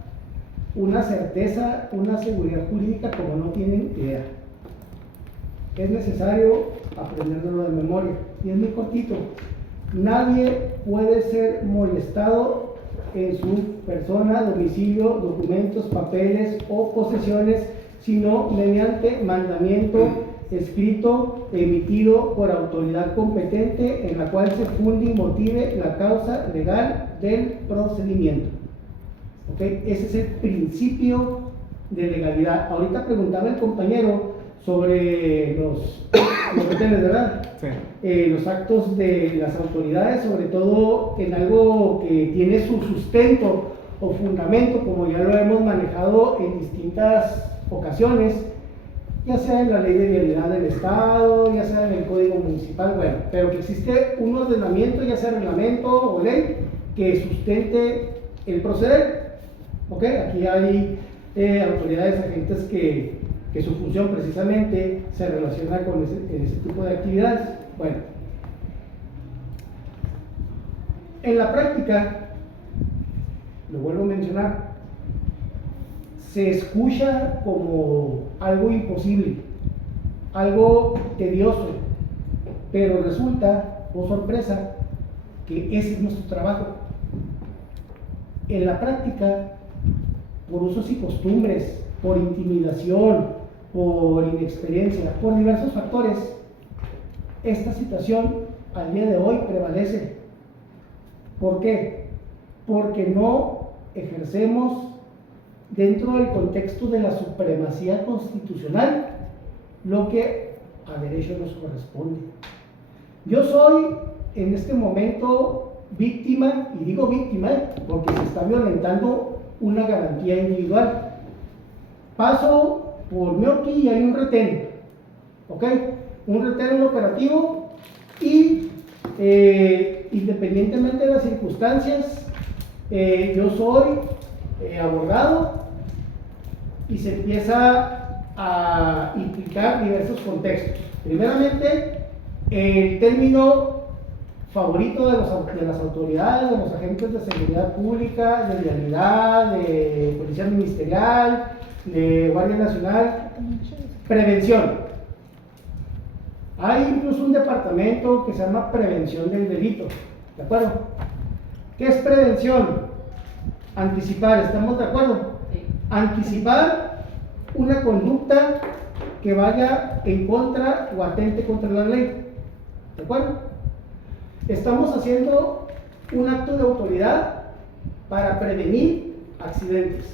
una certeza, una seguridad jurídica como no tienen idea. Es necesario aprenderlo de memoria y es muy cortito. Nadie puede ser molestado en su persona, domicilio, documentos, papeles o posesiones, sino mediante mandamiento escrito emitido por autoridad competente en la cual se funde y motive la causa legal del procedimiento. ¿Okay? Ese es el principio de legalidad. Ahorita preguntaba el compañero sobre los retenes, ¿verdad? Sí. Los actos de las autoridades, sobre todo en algo que tiene su sustento o fundamento, como ya lo hemos manejado en distintas ocasiones, ya sea en la ley de vialidad del Estado, ya sea en el Código Municipal, bueno, pero que existe un ordenamiento, ya sea reglamento o ley, que sustente el proceder. ¿Ok? Aquí hay autoridades agentes que su función precisamente se relaciona con ese tipo de actividades. Bueno, en la práctica, lo vuelvo a mencionar, se escucha como algo imposible, algo tedioso, pero resulta, oh sorpresa, que ese es nuestro trabajo. En la práctica, por usos y costumbres, por intimidación, por inexperiencia, por diversos factores, esta situación al día de hoy prevalece. ¿Por qué? Porque no ejercemos dentro del contexto de la supremacía constitucional lo que a derecho nos corresponde. Yo soy en este momento víctima, y digo víctima porque se está violentando una garantía individual. Paso por Meoqui y hay un retén, ¿ok? Un retén, un operativo, y independientemente de las circunstancias, yo soy abogado y se empieza a implicar diversos contextos. Primeramente, el término favorito de las autoridades, de los agentes de seguridad pública, de vialidad, de policía ministerial, de Guardia Nacional, prevención. Hay incluso un departamento que se llama prevención del delito, ¿de acuerdo? ¿Qué es prevención? Anticipar, ¿estamos de acuerdo? Sí. Anticipar una conducta que vaya en contra o atente contra la ley, ¿de acuerdo? Estamos haciendo un acto de autoridad para prevenir accidentes,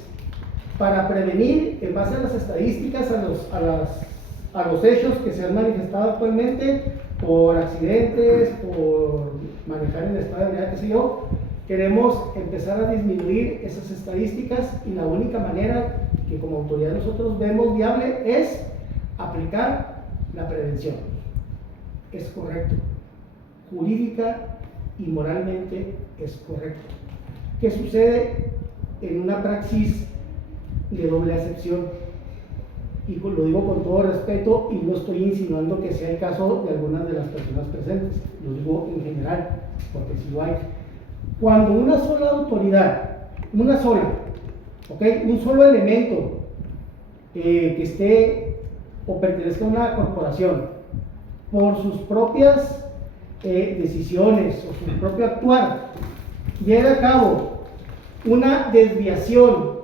para prevenir, en base a las estadísticas, a los hechos que se han manifestado actualmente por accidentes, por manejar en estado de ebriedad, qué sé yo. Queremos empezar a disminuir esas estadísticas y la única manera que como autoridad nosotros vemos viable es aplicar la prevención. Es correcto. Jurídica y moralmente es correcto. ¿Qué sucede en una praxis de doble acepción? Y lo digo con todo respeto y no estoy insinuando que sea el caso de algunas de las personas presentes, lo digo en general, porque si lo hay. Cuando una sola autoridad, ¿okay? Un solo elemento que esté o pertenezca a una corporación, por sus propias decisiones o su propio actuar, lleve a cabo una desviación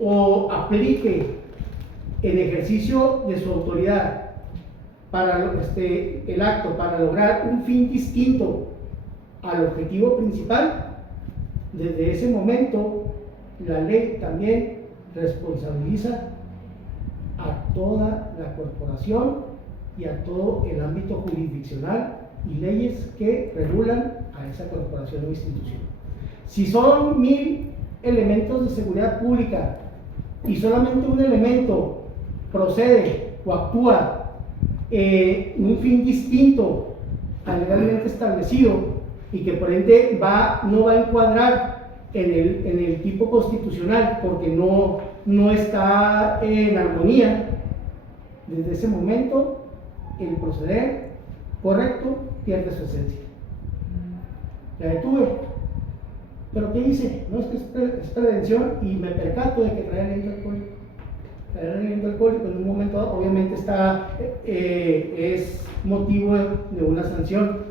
o aplique en ejercicio de su autoridad para el acto, para lograr un fin distinto al objetivo principal, desde ese momento la ley también responsabiliza a toda la corporación y a todo el ámbito jurisdiccional y leyes que regulan a esa corporación o institución. Si son 1000 elementos de seguridad pública y solamente un elemento procede o actúa en un fin distinto al legalmente establecido y que por ende no va a encuadrar en el tipo constitucional porque no está en armonía, desde ese momento el proceder correcto pierde su esencia. La detuve, pero ¿qué hice? No, es que es prevención y me percato de que trae aliento alcohólico. Traer aliento alcohólico en un momento dado, obviamente es motivo de una sanción,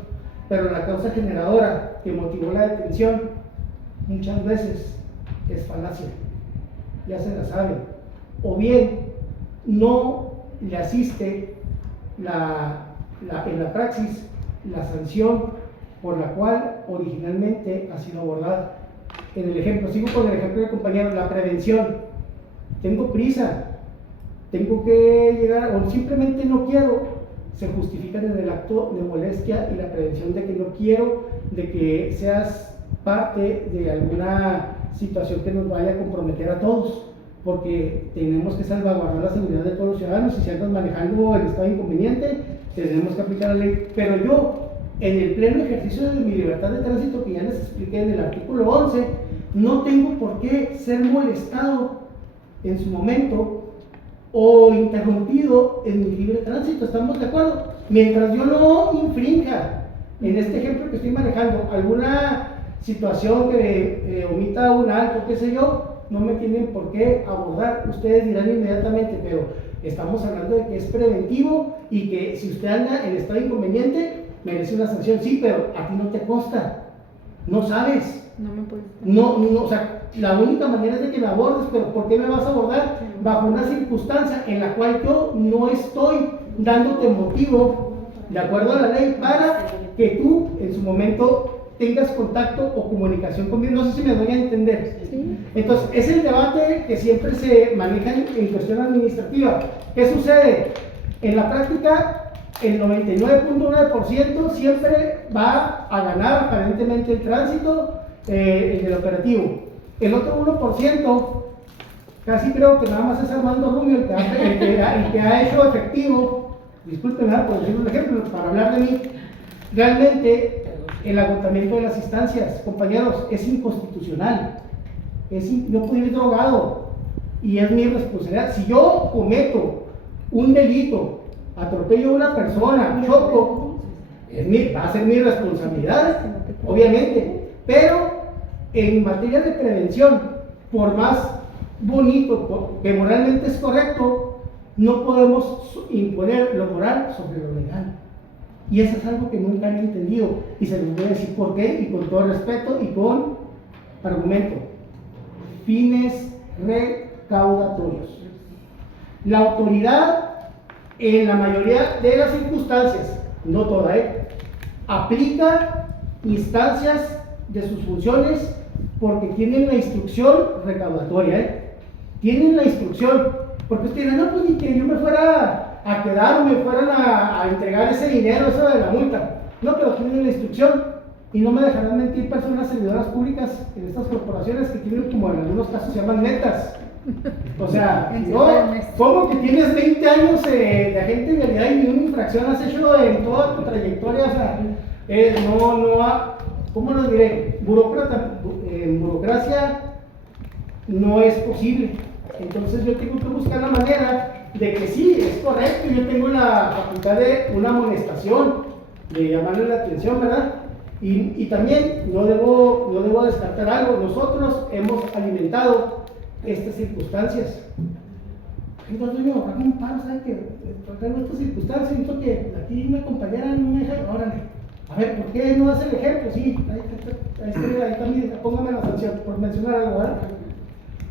pero la causa generadora que motivó la detención muchas veces es falacia, ya se la sabe, o bien no le asiste en la praxis la sanción por la cual originalmente ha sido abordada. En el ejemplo, sigo con el ejemplo del compañero, la prevención. Tengo prisa, tengo que llegar, o simplemente no quiero, se justifican en el acto de molestia y la prevención de que no quiero, de que seas parte de alguna situación que nos vaya a comprometer a todos, porque tenemos que salvaguardar la seguridad de todos los ciudadanos y si andas manejando en estado inconveniente, tenemos que aplicar la ley. Pero yo, en el pleno ejercicio de mi libertad de tránsito que ya les expliqué en el artículo 11, no tengo por qué ser molestado en su momento o interrumpido en mi libre tránsito, ¿estamos de acuerdo? Mientras yo no infrinja, en este ejemplo que estoy manejando, alguna situación que omita un alto, qué sé yo, no me tienen por qué abordar. Ustedes dirán inmediatamente, pero estamos hablando de que es preventivo y que si usted anda en estado inconveniente, merece una sanción. Sí, pero a ti no te consta, no sabes. No me puedes. No, o sea, la única manera es de que me abordes, pero ¿por qué me vas a abordar? Bajo una circunstancia en la cual yo no estoy dándote motivo, de acuerdo a la ley, para que tú en su momento tengas contacto o comunicación conmigo. No sé si me doy a entender. Sí. Entonces, es el debate que siempre se maneja en cuestión administrativa. ¿Qué sucede? En la práctica, el 99.9% siempre va a ganar aparentemente el tránsito en el operativo. El otro 1%, casi creo que nada más es Armando Rubio el que ha hecho efectivo, discúlpenme por decir un ejemplo, para hablar de mí, realmente el agotamiento de las instancias, compañeros, es inconstitucional. Yo puedo ir drogado y es mi responsabilidad. Si yo cometo un delito, atropello a una persona, choco, va a ser mi responsabilidad, obviamente, pero en materia de prevención, por más bonito que moralmente es correcto, no podemos imponer lo moral sobre lo legal. Y eso es algo que nunca han entendido, y se les voy a decir por qué, y con todo respeto y con argumento. Fines recaudatorios. La autoridad, en la mayoría de las circunstancias, no toda, aplica instancias de sus funciones porque tienen la instrucción recaudatoria, tienen la instrucción, porque ustedes dirán, no, pues ni que yo me fuera a quedar o me fueran a entregar ese dinero, eso de la multa. No, pero tienen la instrucción, y no me dejarán mentir personas servidoras públicas en estas corporaciones que tienen, como en algunos casos se llaman netas. O sea, ¿no? ¿Cómo que tienes 20 años de agente de vialidad y ni una infracción has hecho en toda tu trayectoria? O sea, ¿cómo lo diré? Burocracia no es posible. Entonces yo tengo que buscar la manera de que sí, es correcto, yo tengo la facultad de una amonestación, de llamarle la atención, ¿verdad? Y también no debo descartar algo. Nosotros hemos alimentado estas circunstancias. Entonces yo hago un paro, ¿sabes qué? Tengo estas circunstancias, siento que aquí una compañera no me deja, órale. A ver, ¿por qué no hace el ejemplo? Sí, ahí también, póngame la sanción, por mencionar algo, ¿verdad?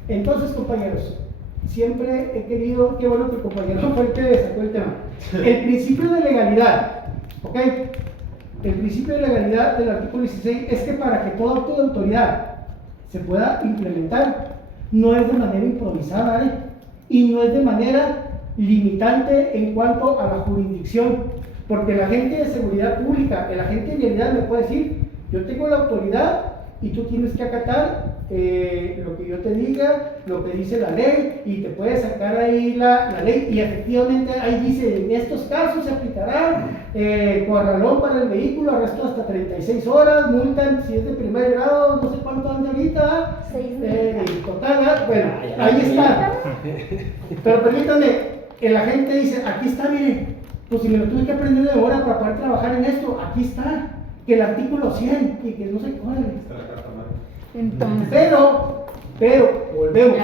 Entonces, compañeros, siempre he querido, qué bueno que el compañero fue el que sacó el tema. El principio de legalidad, ¿ok? El principio de legalidad del artículo 16 es que para que todo acto de autoridad se pueda implementar, no es de manera improvisada, y no es de manera limitante en cuanto a la jurisdicción, porque el agente de seguridad pública, el agente de vialidad me puede decir, yo tengo la autoridad y tú tienes que acatar lo que yo te diga, lo que dice la ley, y te puede sacar ahí la ley, y efectivamente ahí dice, en estos casos se aplicará corralón para el vehículo, arresto hasta 36 horas, multa si es de primer grado, no sé cuánto anda ahorita, total, bueno, ahí está. Pero permítanme, el agente dice, aquí está, mire, pues si me lo tuve que aprender de hora para poder trabajar en esto, aquí está, que el artículo 100, y que no sé cuál. Entonces, pero, volvemos.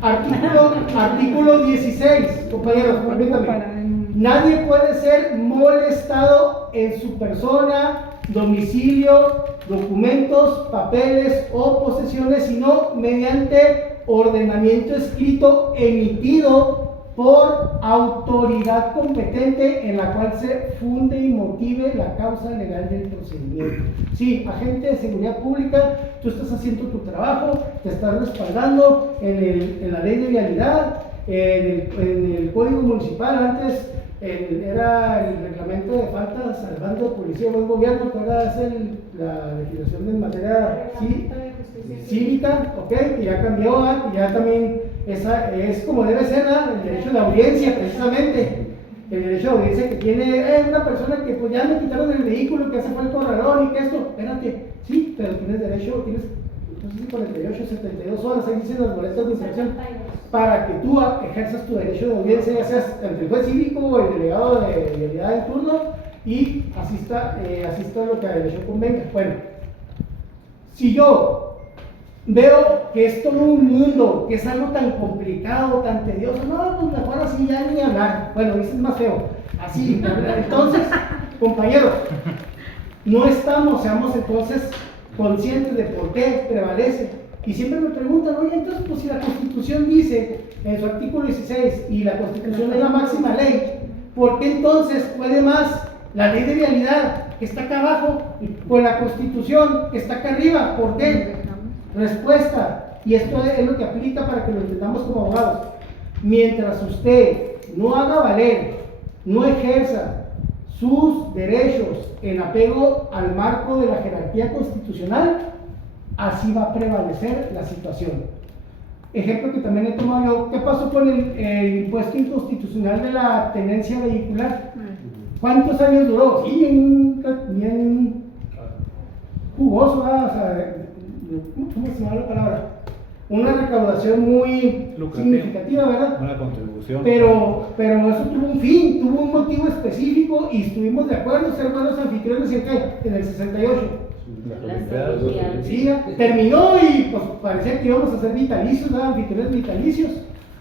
Artículo 16, compañeros, permítanme. Nadie puede ser molestado en su persona, domicilio, documentos, papeles o posesiones, sino mediante ordenamiento escrito emitido por autoridad competente en la cual se funde y motive la causa legal del procedimiento. Sí, agente de seguridad pública, tú estás haciendo tu trabajo, te estás respaldando en la ley de vialidad, en el código municipal. Antes era el reglamento de faltas al bando de policía o buen gobierno, que ahora es la legislación de materia cívica, que ya cambió, y ya también es como debe ser, el derecho de audiencia, precisamente. El derecho de audiencia que tiene una persona que pues ya me quitaron el vehículo, que se fue el corralón y que esto, espérate, sí, pero tienes derecho, tienes, no sé si 48, 72 horas, ahí dicen las boletas de instrucción, para que tú ejerzas tu derecho de audiencia, ya seas ante el juez cívico o el delegado de vialidad en turno, y asista lo que a derecho convenga. Bueno, si yo veo que es todo un mundo, que es algo tan complicado, tan tedioso, no, pues mejor así ya ni hablar. Bueno, dices más feo, así. Entonces, compañeros, seamos entonces conscientes de por qué prevalece. Y siempre me preguntan, oye, entonces, pues si la Constitución dice en su artículo 16 y la Constitución es la máxima ley, ¿por qué entonces puede más la ley de vialidad que está acá abajo con la Constitución que está acá arriba? ¿Por qué? Respuesta, y esto es lo que aplica para que lo entendamos como abogados. Mientras usted no haga valer, no ejerza sus derechos en apego al marco de la jerarquía constitucional, así va a prevalecer la situación. Ejemplo que también he tomado yo, ¿qué pasó con el impuesto inconstitucional de la tenencia vehicular? ¿Cuántos años duró? Sí, bien jugoso, o sea, ¿cómo se llama la palabra? una recaudación muy significativa, ¿verdad? Una contribución. Pero eso tuvo un fin, tuvo un motivo específico y estuvimos de acuerdo, ser buenos anfitriones en qué, en el 68. Sí, terminó y pues parecía que íbamos a ser vitalicios, ¿no? Anfitriones vitalicios,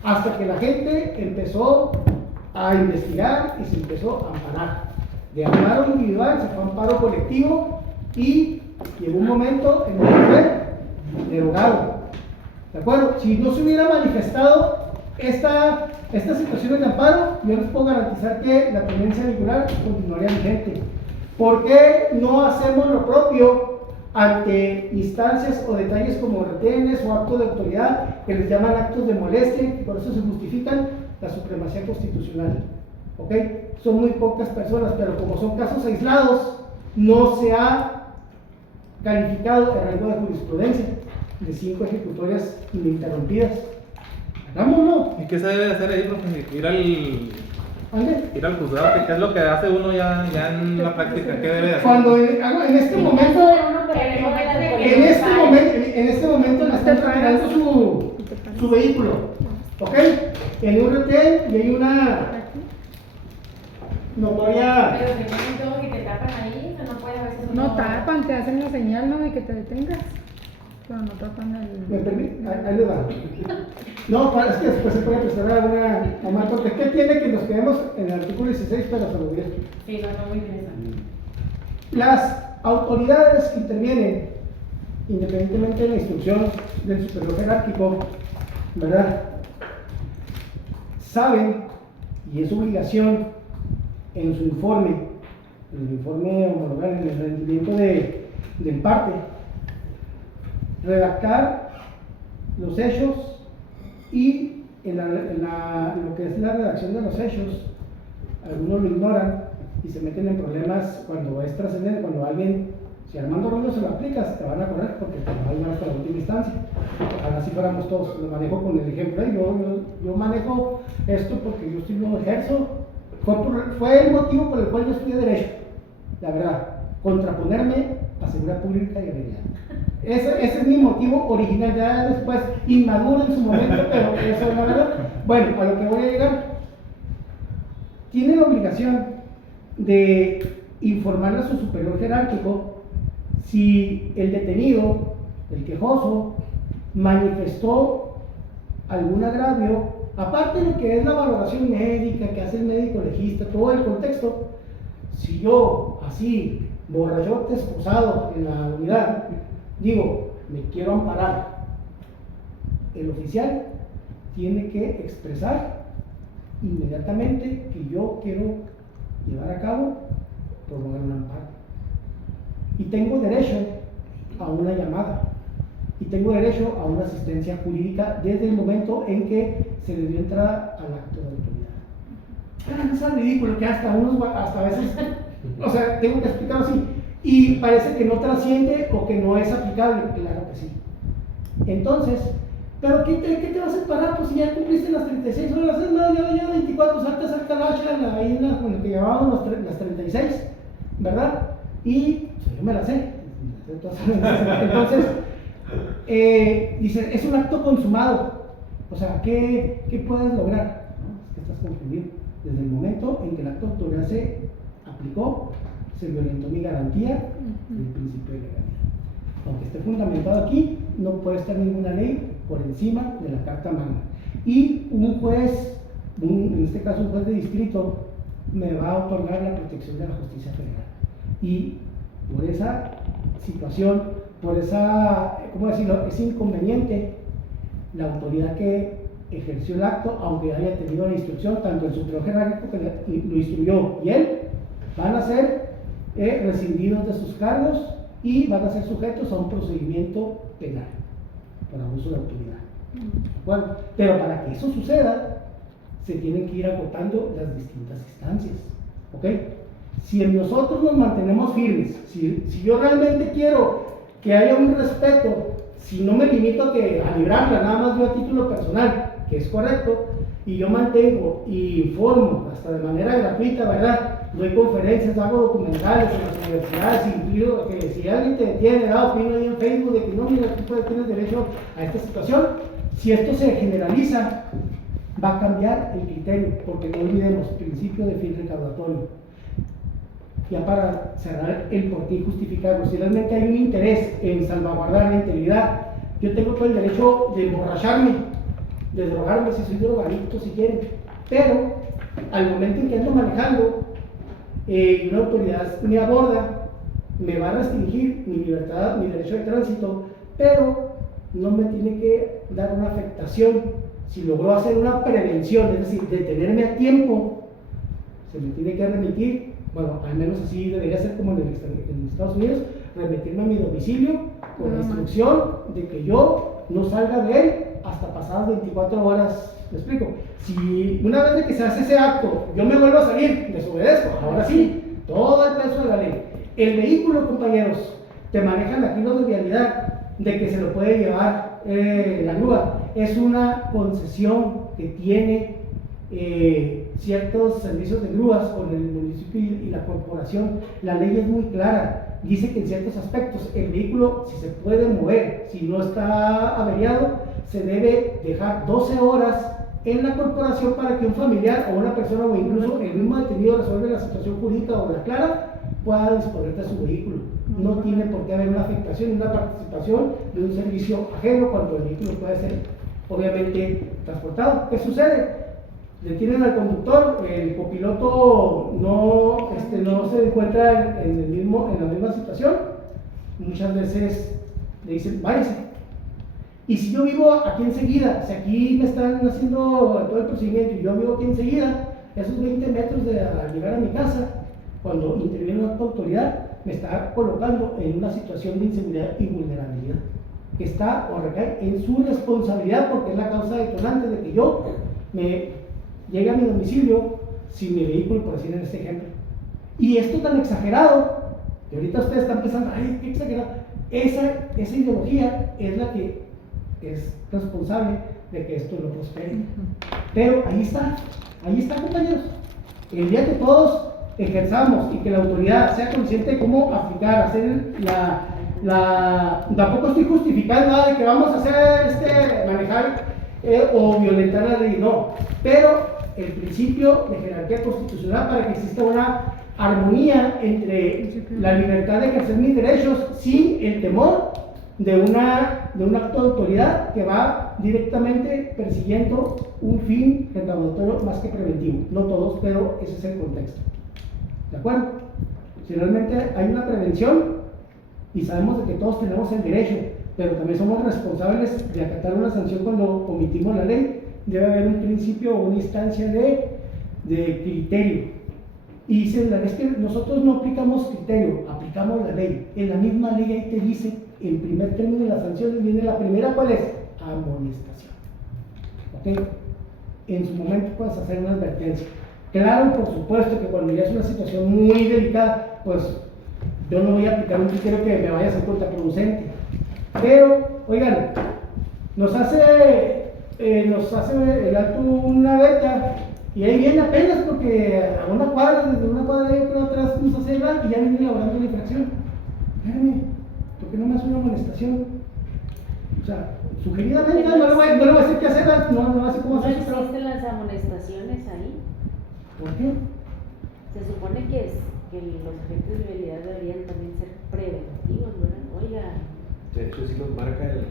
hasta que la gente empezó a investigar y se empezó a amparar. De amparo individual se fue a amparo colectivo y llegó un momento en el que fue derogado. ¿De acuerdo? Si no se hubiera manifestado estas situaciones de amparo, yo les puedo garantizar que la tendencia vehicular continuaría vigente. ¿Por qué no hacemos lo propio ante instancias o detalles como retenes o actos de autoridad que les llaman actos de molestia y por eso se justifican la supremacía constitucional? ¿Ok? Son muy pocas personas, pero como son casos aislados, no se ha calificado el rango de jurisprudencia de 5 ejecutorias ininterrumpidas. Hagámoslo. ¿Y qué se debe hacer ahí, profe? Ir al juzgado, ¿qué es lo que hace uno ya en la práctica? ¿Qué debe hacer? Cuando en este momento le están retirando su vehículo, ¿ok? En un retén y hay una notoria. Pero que ponen todos y te tapan ahí, o no puede a veces. No tapan, te hacen la señal, ¿no? De que te detengas. Pero no tapan el. ¿Me permite? Ahí le va. No, es que después se puede prestar a más porque ¿qué tiene que nos quedemos en el artículo 16 para saludar? Sí, no, muy interesante. Las autoridades que intervienen, independientemente de la instrucción del superior jerárquico, ¿verdad? Saben, y es obligación en su informe, en el informe homologal, en el rendimiento del parte, redactar los hechos y en lo que es la redacción de los hechos, algunos lo ignoran y se meten en problemas cuando es trascendente, cuando alguien, si Armando Ruido se lo aplicas, te van a correr porque te van a llevar hasta la última instancia. Ojalá si fuéramos todos, lo manejo con el ejemplo, yo manejo esto porque yo lo ejerzo, fue el motivo por el cual yo estudié Derecho, la verdad, contraponerme a seguridad pública y habilidad. Ese es mi motivo original, ya después inmaduro en su momento, pero eso es la verdad. Bueno, a lo que voy a llegar, tiene la obligación de informarle a su superior jerárquico si el detenido, el quejoso, manifestó algún agravio, aparte de lo que es la valoración médica que hace el médico legista, todo el contexto. Si yo, así, borrachote esposado en la unidad, digo, me quiero amparar, el oficial tiene que expresar inmediatamente que yo quiero llevar a cabo, promover un amparo. Y tengo derecho a una llamada. Y tengo derecho a una asistencia jurídica desde el momento en que se le dio entrada al acto de autoridad. Es ridículo que hasta a veces, o sea, tengo que explicarlo así. Y parece que no trasciende o que no es aplicable. Claro que sí. Entonces, ¿pero qué te vas a parar? Pues si ya cumpliste las 36 horas, es más, ya 24, salta la hacha, ahí con lo que llamábamos las 36, ¿verdad? Y yo me la sé. Entonces, dicen, es un acto consumado. O sea, ¿qué puedes lograr? ¿No? Es que estás confundido. Desde el momento en que el acto de autoridad se aplicó, se violentó mi garantía del principio de legalidad. Aunque esté fundamentado aquí, no puede estar ninguna ley por encima de la Carta Magna. Y un juez, en este caso un juez de distrito, me va a otorgar la protección de la justicia federal. Y por esa situación, por esa, ¿cómo decirlo?, ese inconveniente, la autoridad que ejerció el acto, aunque haya tenido la instrucción, tanto el superior jerárquico que lo instruyó y él, van a ser rescindidos de sus cargos y van a ser sujetos a un procedimiento penal por abuso de autoridad. Bueno, pero para que eso suceda, se tienen que ir agotando las distintas instancias. ¿Ok? Si nosotros nos mantenemos firmes, si yo realmente quiero que haya un respeto, si no me limito a librarla, nada más yo a título personal, que es correcto, y yo mantengo y informo hasta de manera gratuita, ¿verdad? Doy conferencias, hago documentales en las universidades, incluido que si alguien te detiene, da opinión ahí en Facebook de que no, mira, tú tienes derecho a esta situación. Si esto se generaliza, va a cambiar el criterio, porque no olvidemos, principio de fin recaudatorio. Ya para cerrar el por qué justificarlo, si realmente hay un interés en salvaguardar la integridad, yo tengo todo el derecho de emborracharme, de drogarme si soy drogadicto si quieren, pero al momento en que ando manejando y una autoridad me aborda, me va a restringir mi libertad, mi derecho de tránsito, pero no me tiene que dar una afectación. Si logró hacer una prevención, es decir, detenerme a tiempo, se me tiene que remitir, bueno, al menos así debería ser como en Estados Unidos, remitirme a mi domicilio con la instrucción de que yo no salga de él hasta pasadas 24 horas. ¿Me explico? Si una vez de que se hace ese acto, yo me vuelvo a salir, desobedezco, ahora sí, todo el peso de la ley. El vehículo, compañeros, te manejan aquí los de vialidad, de que se lo puede llevar la grúa. Es una concesión que tiene ciertos servicios de grúas con el municipio y la corporación. La ley es muy clara, dice que en ciertos aspectos el vehículo, si se puede mover, si no está averiado, se debe dejar 12 horas en la corporación para que un familiar o una persona o incluso el mismo detenido resuelve la situación jurídica o la clara, pueda disponer de su vehículo. No tiene por qué haber una afectación, una participación de un servicio ajeno cuando el vehículo puede ser obviamente transportado. ¿Qué sucede? Detienen al conductor, el copiloto no se encuentra en la misma situación, muchas veces le dicen váyase. Y si yo vivo aquí enseguida, si aquí me están haciendo todo el procedimiento y yo vivo aquí enseguida, esos 20 metros de llegar a mi casa, cuando interviene una autoridad, me está colocando en una situación de inseguridad y vulnerabilidad, que está o recae en su responsabilidad porque es la causa detonante de que yo me llegue a mi domicilio sin mi vehículo, por decir en este ejemplo. Y esto tan exagerado, que ahorita ustedes están pensando, ay, qué exagerado, esa ideología es la que es responsable de que esto no prospere. Pero ahí está, compañeros. El día que todos ejerzamos y que la autoridad sea consciente de cómo aplicar, hacer tampoco estoy justificando nada de que vamos a hacer manejar o violentar la ley, no, pero el principio de jerarquía constitucional para que exista una armonía entre la libertad de ejercer mis derechos sin el temor de un acto de autoridad que va directamente persiguiendo un fin recaudatorio más que preventivo. No todos, pero ese es el contexto. ¿De acuerdo? Si realmente hay una prevención y sabemos de que todos tenemos el derecho, pero también somos responsables de acatar una sanción cuando omitimos la ley, debe haber un principio o una instancia de criterio. Y dicen, es que nosotros no aplicamos criterio, aplicamos la ley. En la misma ley ahí te dice, en primer término de las sanciones viene la primera, ¿cuál es? Amonestación. ¿Ok? En su momento puedes hacer una advertencia. Claro, por supuesto que cuando ya es una situación muy delicada, pues yo no voy a aplicar un criterio que me vaya a ser contraproducente. Pero, oigan, nos hace el alto una beta y ahí viene apenas porque a una cuadra, desde una cuadra yo creo atrás nos hace el alto y ya viene elaborando la infracción. Espérame, ¿por qué no me hace una amonestación? O sea, sugeridamente, no le voy a decir qué hacer, no va a decir cómo hacer. ¿No existen las amonestaciones ahí? ¿Por qué? Se supone que los agentes de vialidad deberían también ser preventivos, ¿verdad? Oiga. De hecho, sí los marca la ley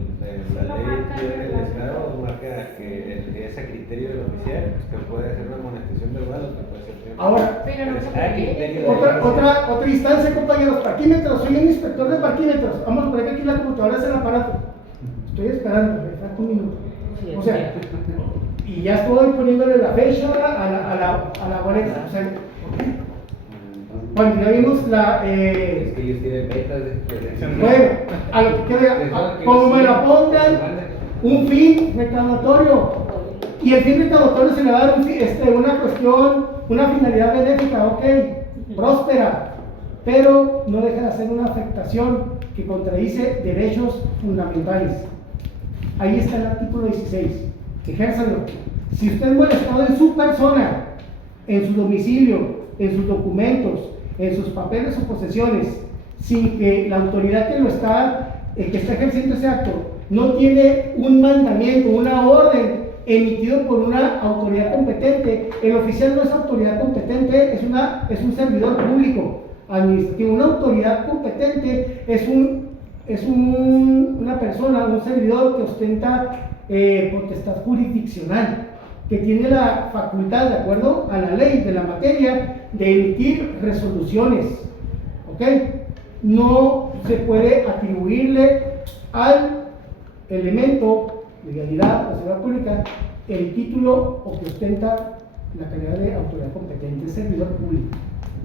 del Estado, marca que es a criterio del oficial, que puede hacer una amonestación verbal o que puede ser. Ahora, pero no otra instancia, compañeros, parquímetros. Soy un inspector de parquímetros. Vamos a poner que aquí la computadora es el aparato. Estoy esperando, me falta un minuto. O sea, y ya estoy poniéndole la fecha a la boleta. O sea, cuando ya vimos es que ellos tienen metas de bueno, a lo que como me lo pongan, un fin recaudatorio. Y el fin recaudatorio se le va a dar una cuestión, una finalidad benéfica, ok, próspera, pero no deja de ser una afectación que contradice derechos fundamentales. Ahí está el artículo 16 ejérzanlo. Si usted es molestado en su persona, en su domicilio, en sus documentos, en sus papeles o posesiones, sin que la autoridad que está ejerciendo ese acto no tiene un mandamiento, una orden emitido por una autoridad competente, el oficial no es autoridad competente, es un servidor público administrativo. Una autoridad competente es una persona, un servidor que ostenta potestad jurisdiccional, que tiene la facultad, de acuerdo a la ley de la materia, de emitir resoluciones. ¿Ok? No se puede atribuirle al elemento, legalidad o seguridad pública, el título o que ostenta la calidad de autoridad competente, es servidor público,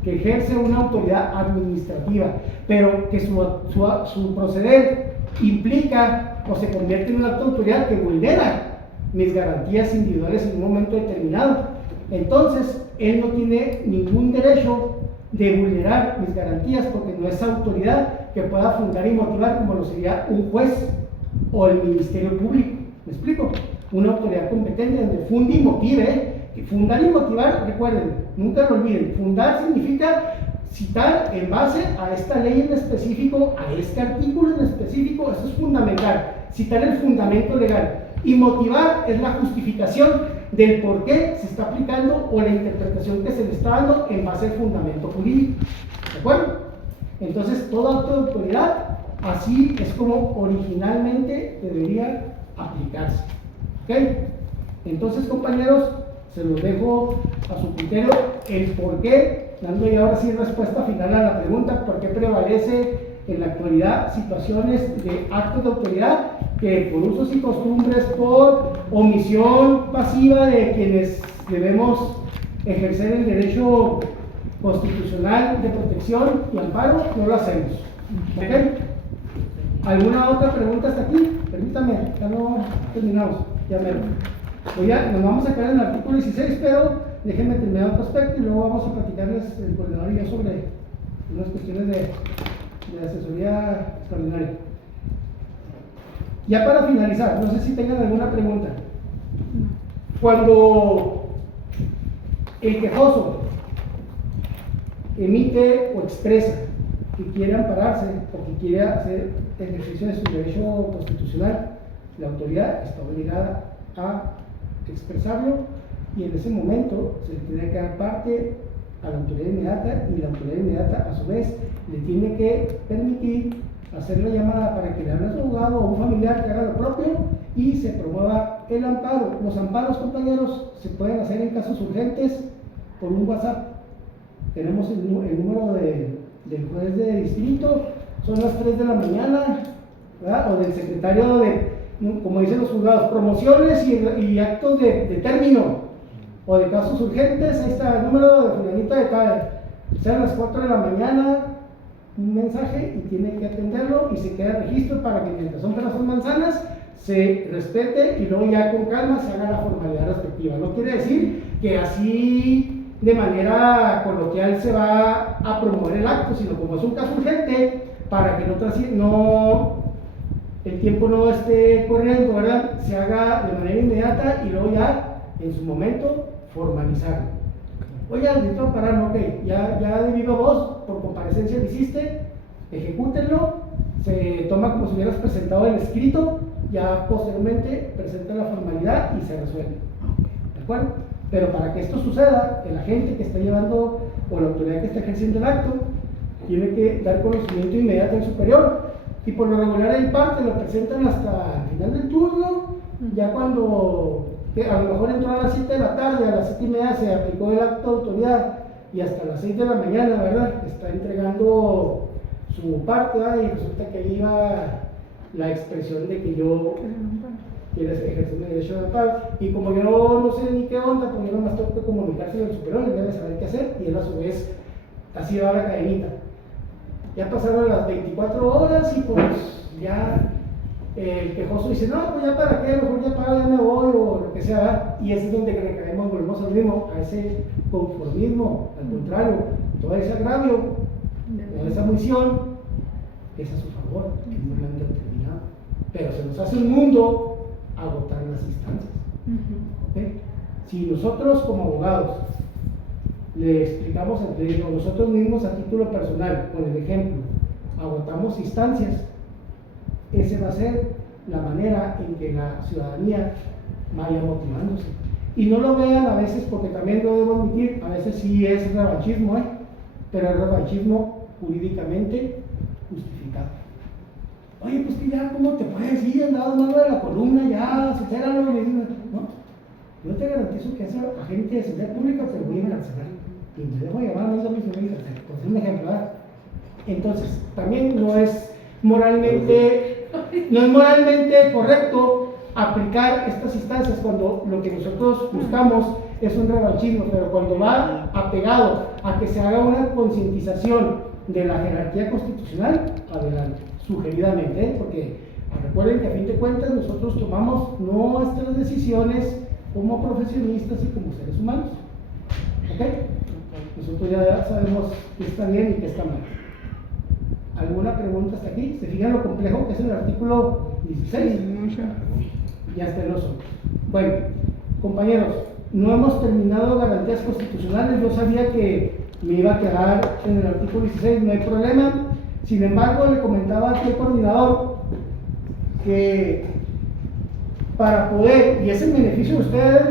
que ejerce una autoridad administrativa, pero que su proceder implica o se convierte en una autoridad que vulnera mis garantías individuales en un momento determinado. Entonces, él no tiene ningún derecho de vulnerar mis garantías porque no es autoridad que pueda fundar y motivar como lo sería un juez o el Ministerio Público. ¿Me explico? Una autoridad competente donde funde y motive. Fundar y motivar, recuerden, nunca lo olviden, fundar significa citar en base a esta ley en específico, a este artículo en específico, eso es fundamental, citar el fundamento legal. Y motivar es la justificación del por qué se está aplicando o la interpretación que se le está dando en base al fundamento jurídico. ¿De acuerdo? Entonces, toda acto de autoridad, así es como originalmente debería aplicarse. ¿Ok? Entonces, compañeros, se los dejo a su criterio el por qué, dando ya ahora sí respuesta final a la pregunta, por qué prevalece en la actualidad situaciones de actos de autoridad que por usos y costumbres, por omisión pasiva de quienes debemos ejercer el derecho constitucional de protección y amparo, no lo hacemos. ¿Ok? ¿Alguna otra pregunta hasta aquí? Permítame, ya no terminamos, ya mero. Nos vamos a quedar en el artículo 16, pero déjenme terminar otro aspecto y luego vamos a platicarles el coordinador y yo sobre unas cuestiones de asesoría extraordinaria. Ya para finalizar, no sé si tengan alguna pregunta. Cuando el quejoso emite o expresa que quiere ampararse o que quiere hacer ejercicio de su derecho constitucional, la autoridad está obligada a expresarlo y en ese momento se le tiene que dar parte a la autoridad inmediata y la autoridad inmediata a su vez le tiene que permitir hacer la llamada para que le hable a su abogado o un familiar que haga lo propio y se promueva el amparo. Los amparos, compañeros, se pueden hacer en casos urgentes por un WhatsApp. Tenemos el número del juez de distrito, son las 3 de la mañana, ¿verdad? O del secretario de, como dicen los juzgados, promociones y actos de término o de casos urgentes. Ahí está el número de fulanito de tal, sean las 4 de la mañana, un mensaje y tiene que atenderlo y se queda registro para que mientras son peras son manzanas se respete y luego ya con calma se haga la formalidad respectiva. No quiere decir que así de manera coloquial se va a promover el acto, sino como es un caso urgente, para que el tiempo no esté corriendo, ¿verdad? Se haga de manera inmediata y luego ya en su momento formalizarlo. Oye, necesito ampararlo, ok, ya de viva voz, por comparecencia lo hiciste, ejecútenlo, se toma como si hubieras presentado el escrito, ya posteriormente presenta la formalidad y se resuelve. ¿De acuerdo? Pero para que esto suceda, el agente que está llevando o la autoridad que está ejerciendo el acto tiene que dar conocimiento inmediato al superior y por lo regular el parte lo presentan hasta el final del turno, ya cuando a lo mejor entró a las 7 de la tarde, a las 7:30 se aplicó el acto de autoridad y hasta las 6 de la mañana, ¿verdad? Está entregando su parte, ¿verdad? Y resulta que ahí va la expresión de que yo quiero ejercer mi derecho de amparo y como yo no sé ni qué onda, pues yo nomás tengo que comunicárselo al superior, él debe saber qué hacer y él a su vez así va la cadenita. Ya pasaron las 24 horas y pues ya el quejoso dice, no, pues ya para qué, mejor ya pago, ya me voy o lo que sea, y ese es donde recaemos, volvemos al mismo, a ese conformismo. Al contrario, todo ese agravio, toda esa omisión es a su favor en un momento determinado, pero se nos hace un mundo agotar las instancias. Si nosotros como abogados le explicamos al pleito, nosotros mismos a título personal, con el ejemplo, agotamos instancias, esa va a ser la manera en que la ciudadanía vaya motivándose. Y no lo vean a veces, porque también lo debo admitir, a veces sí es revanchismo, pero es revanchismo jurídicamente justificado. Oye, pues que ya, ¿cómo te puedes ir? Andado malo de la columna, ya, supéralo, ¿no? Yo te garantizo que ese agente de seguridad pública te lo voy a encarcelar. Y me dejo llamar a mis amigos y me voy a encarcelar. Por un ejemplo, ¿verdad? Entonces, también no es moralmente correcto aplicar estas instancias cuando lo que nosotros buscamos es un revanchismo, pero cuando va apegado a que se haga una concientización de la jerarquía constitucional, adelante, sugeridamente, porque recuerden que a fin de cuentas nosotros tomamos nuestras decisiones como profesionistas y como seres humanos. ¿Ok? Nosotros ya sabemos qué está bien y qué está mal. ¿Alguna pregunta hasta aquí? ¿Se fijan lo complejo que es el artículo 16? Y hasta el oso. Bueno, compañeros, no hemos terminado garantías constitucionales. Yo sabía que me iba a quedar en el artículo 16, no hay problema. Sin embargo, le comentaba aquí al coordinador que para poder, y es el beneficio de ustedes,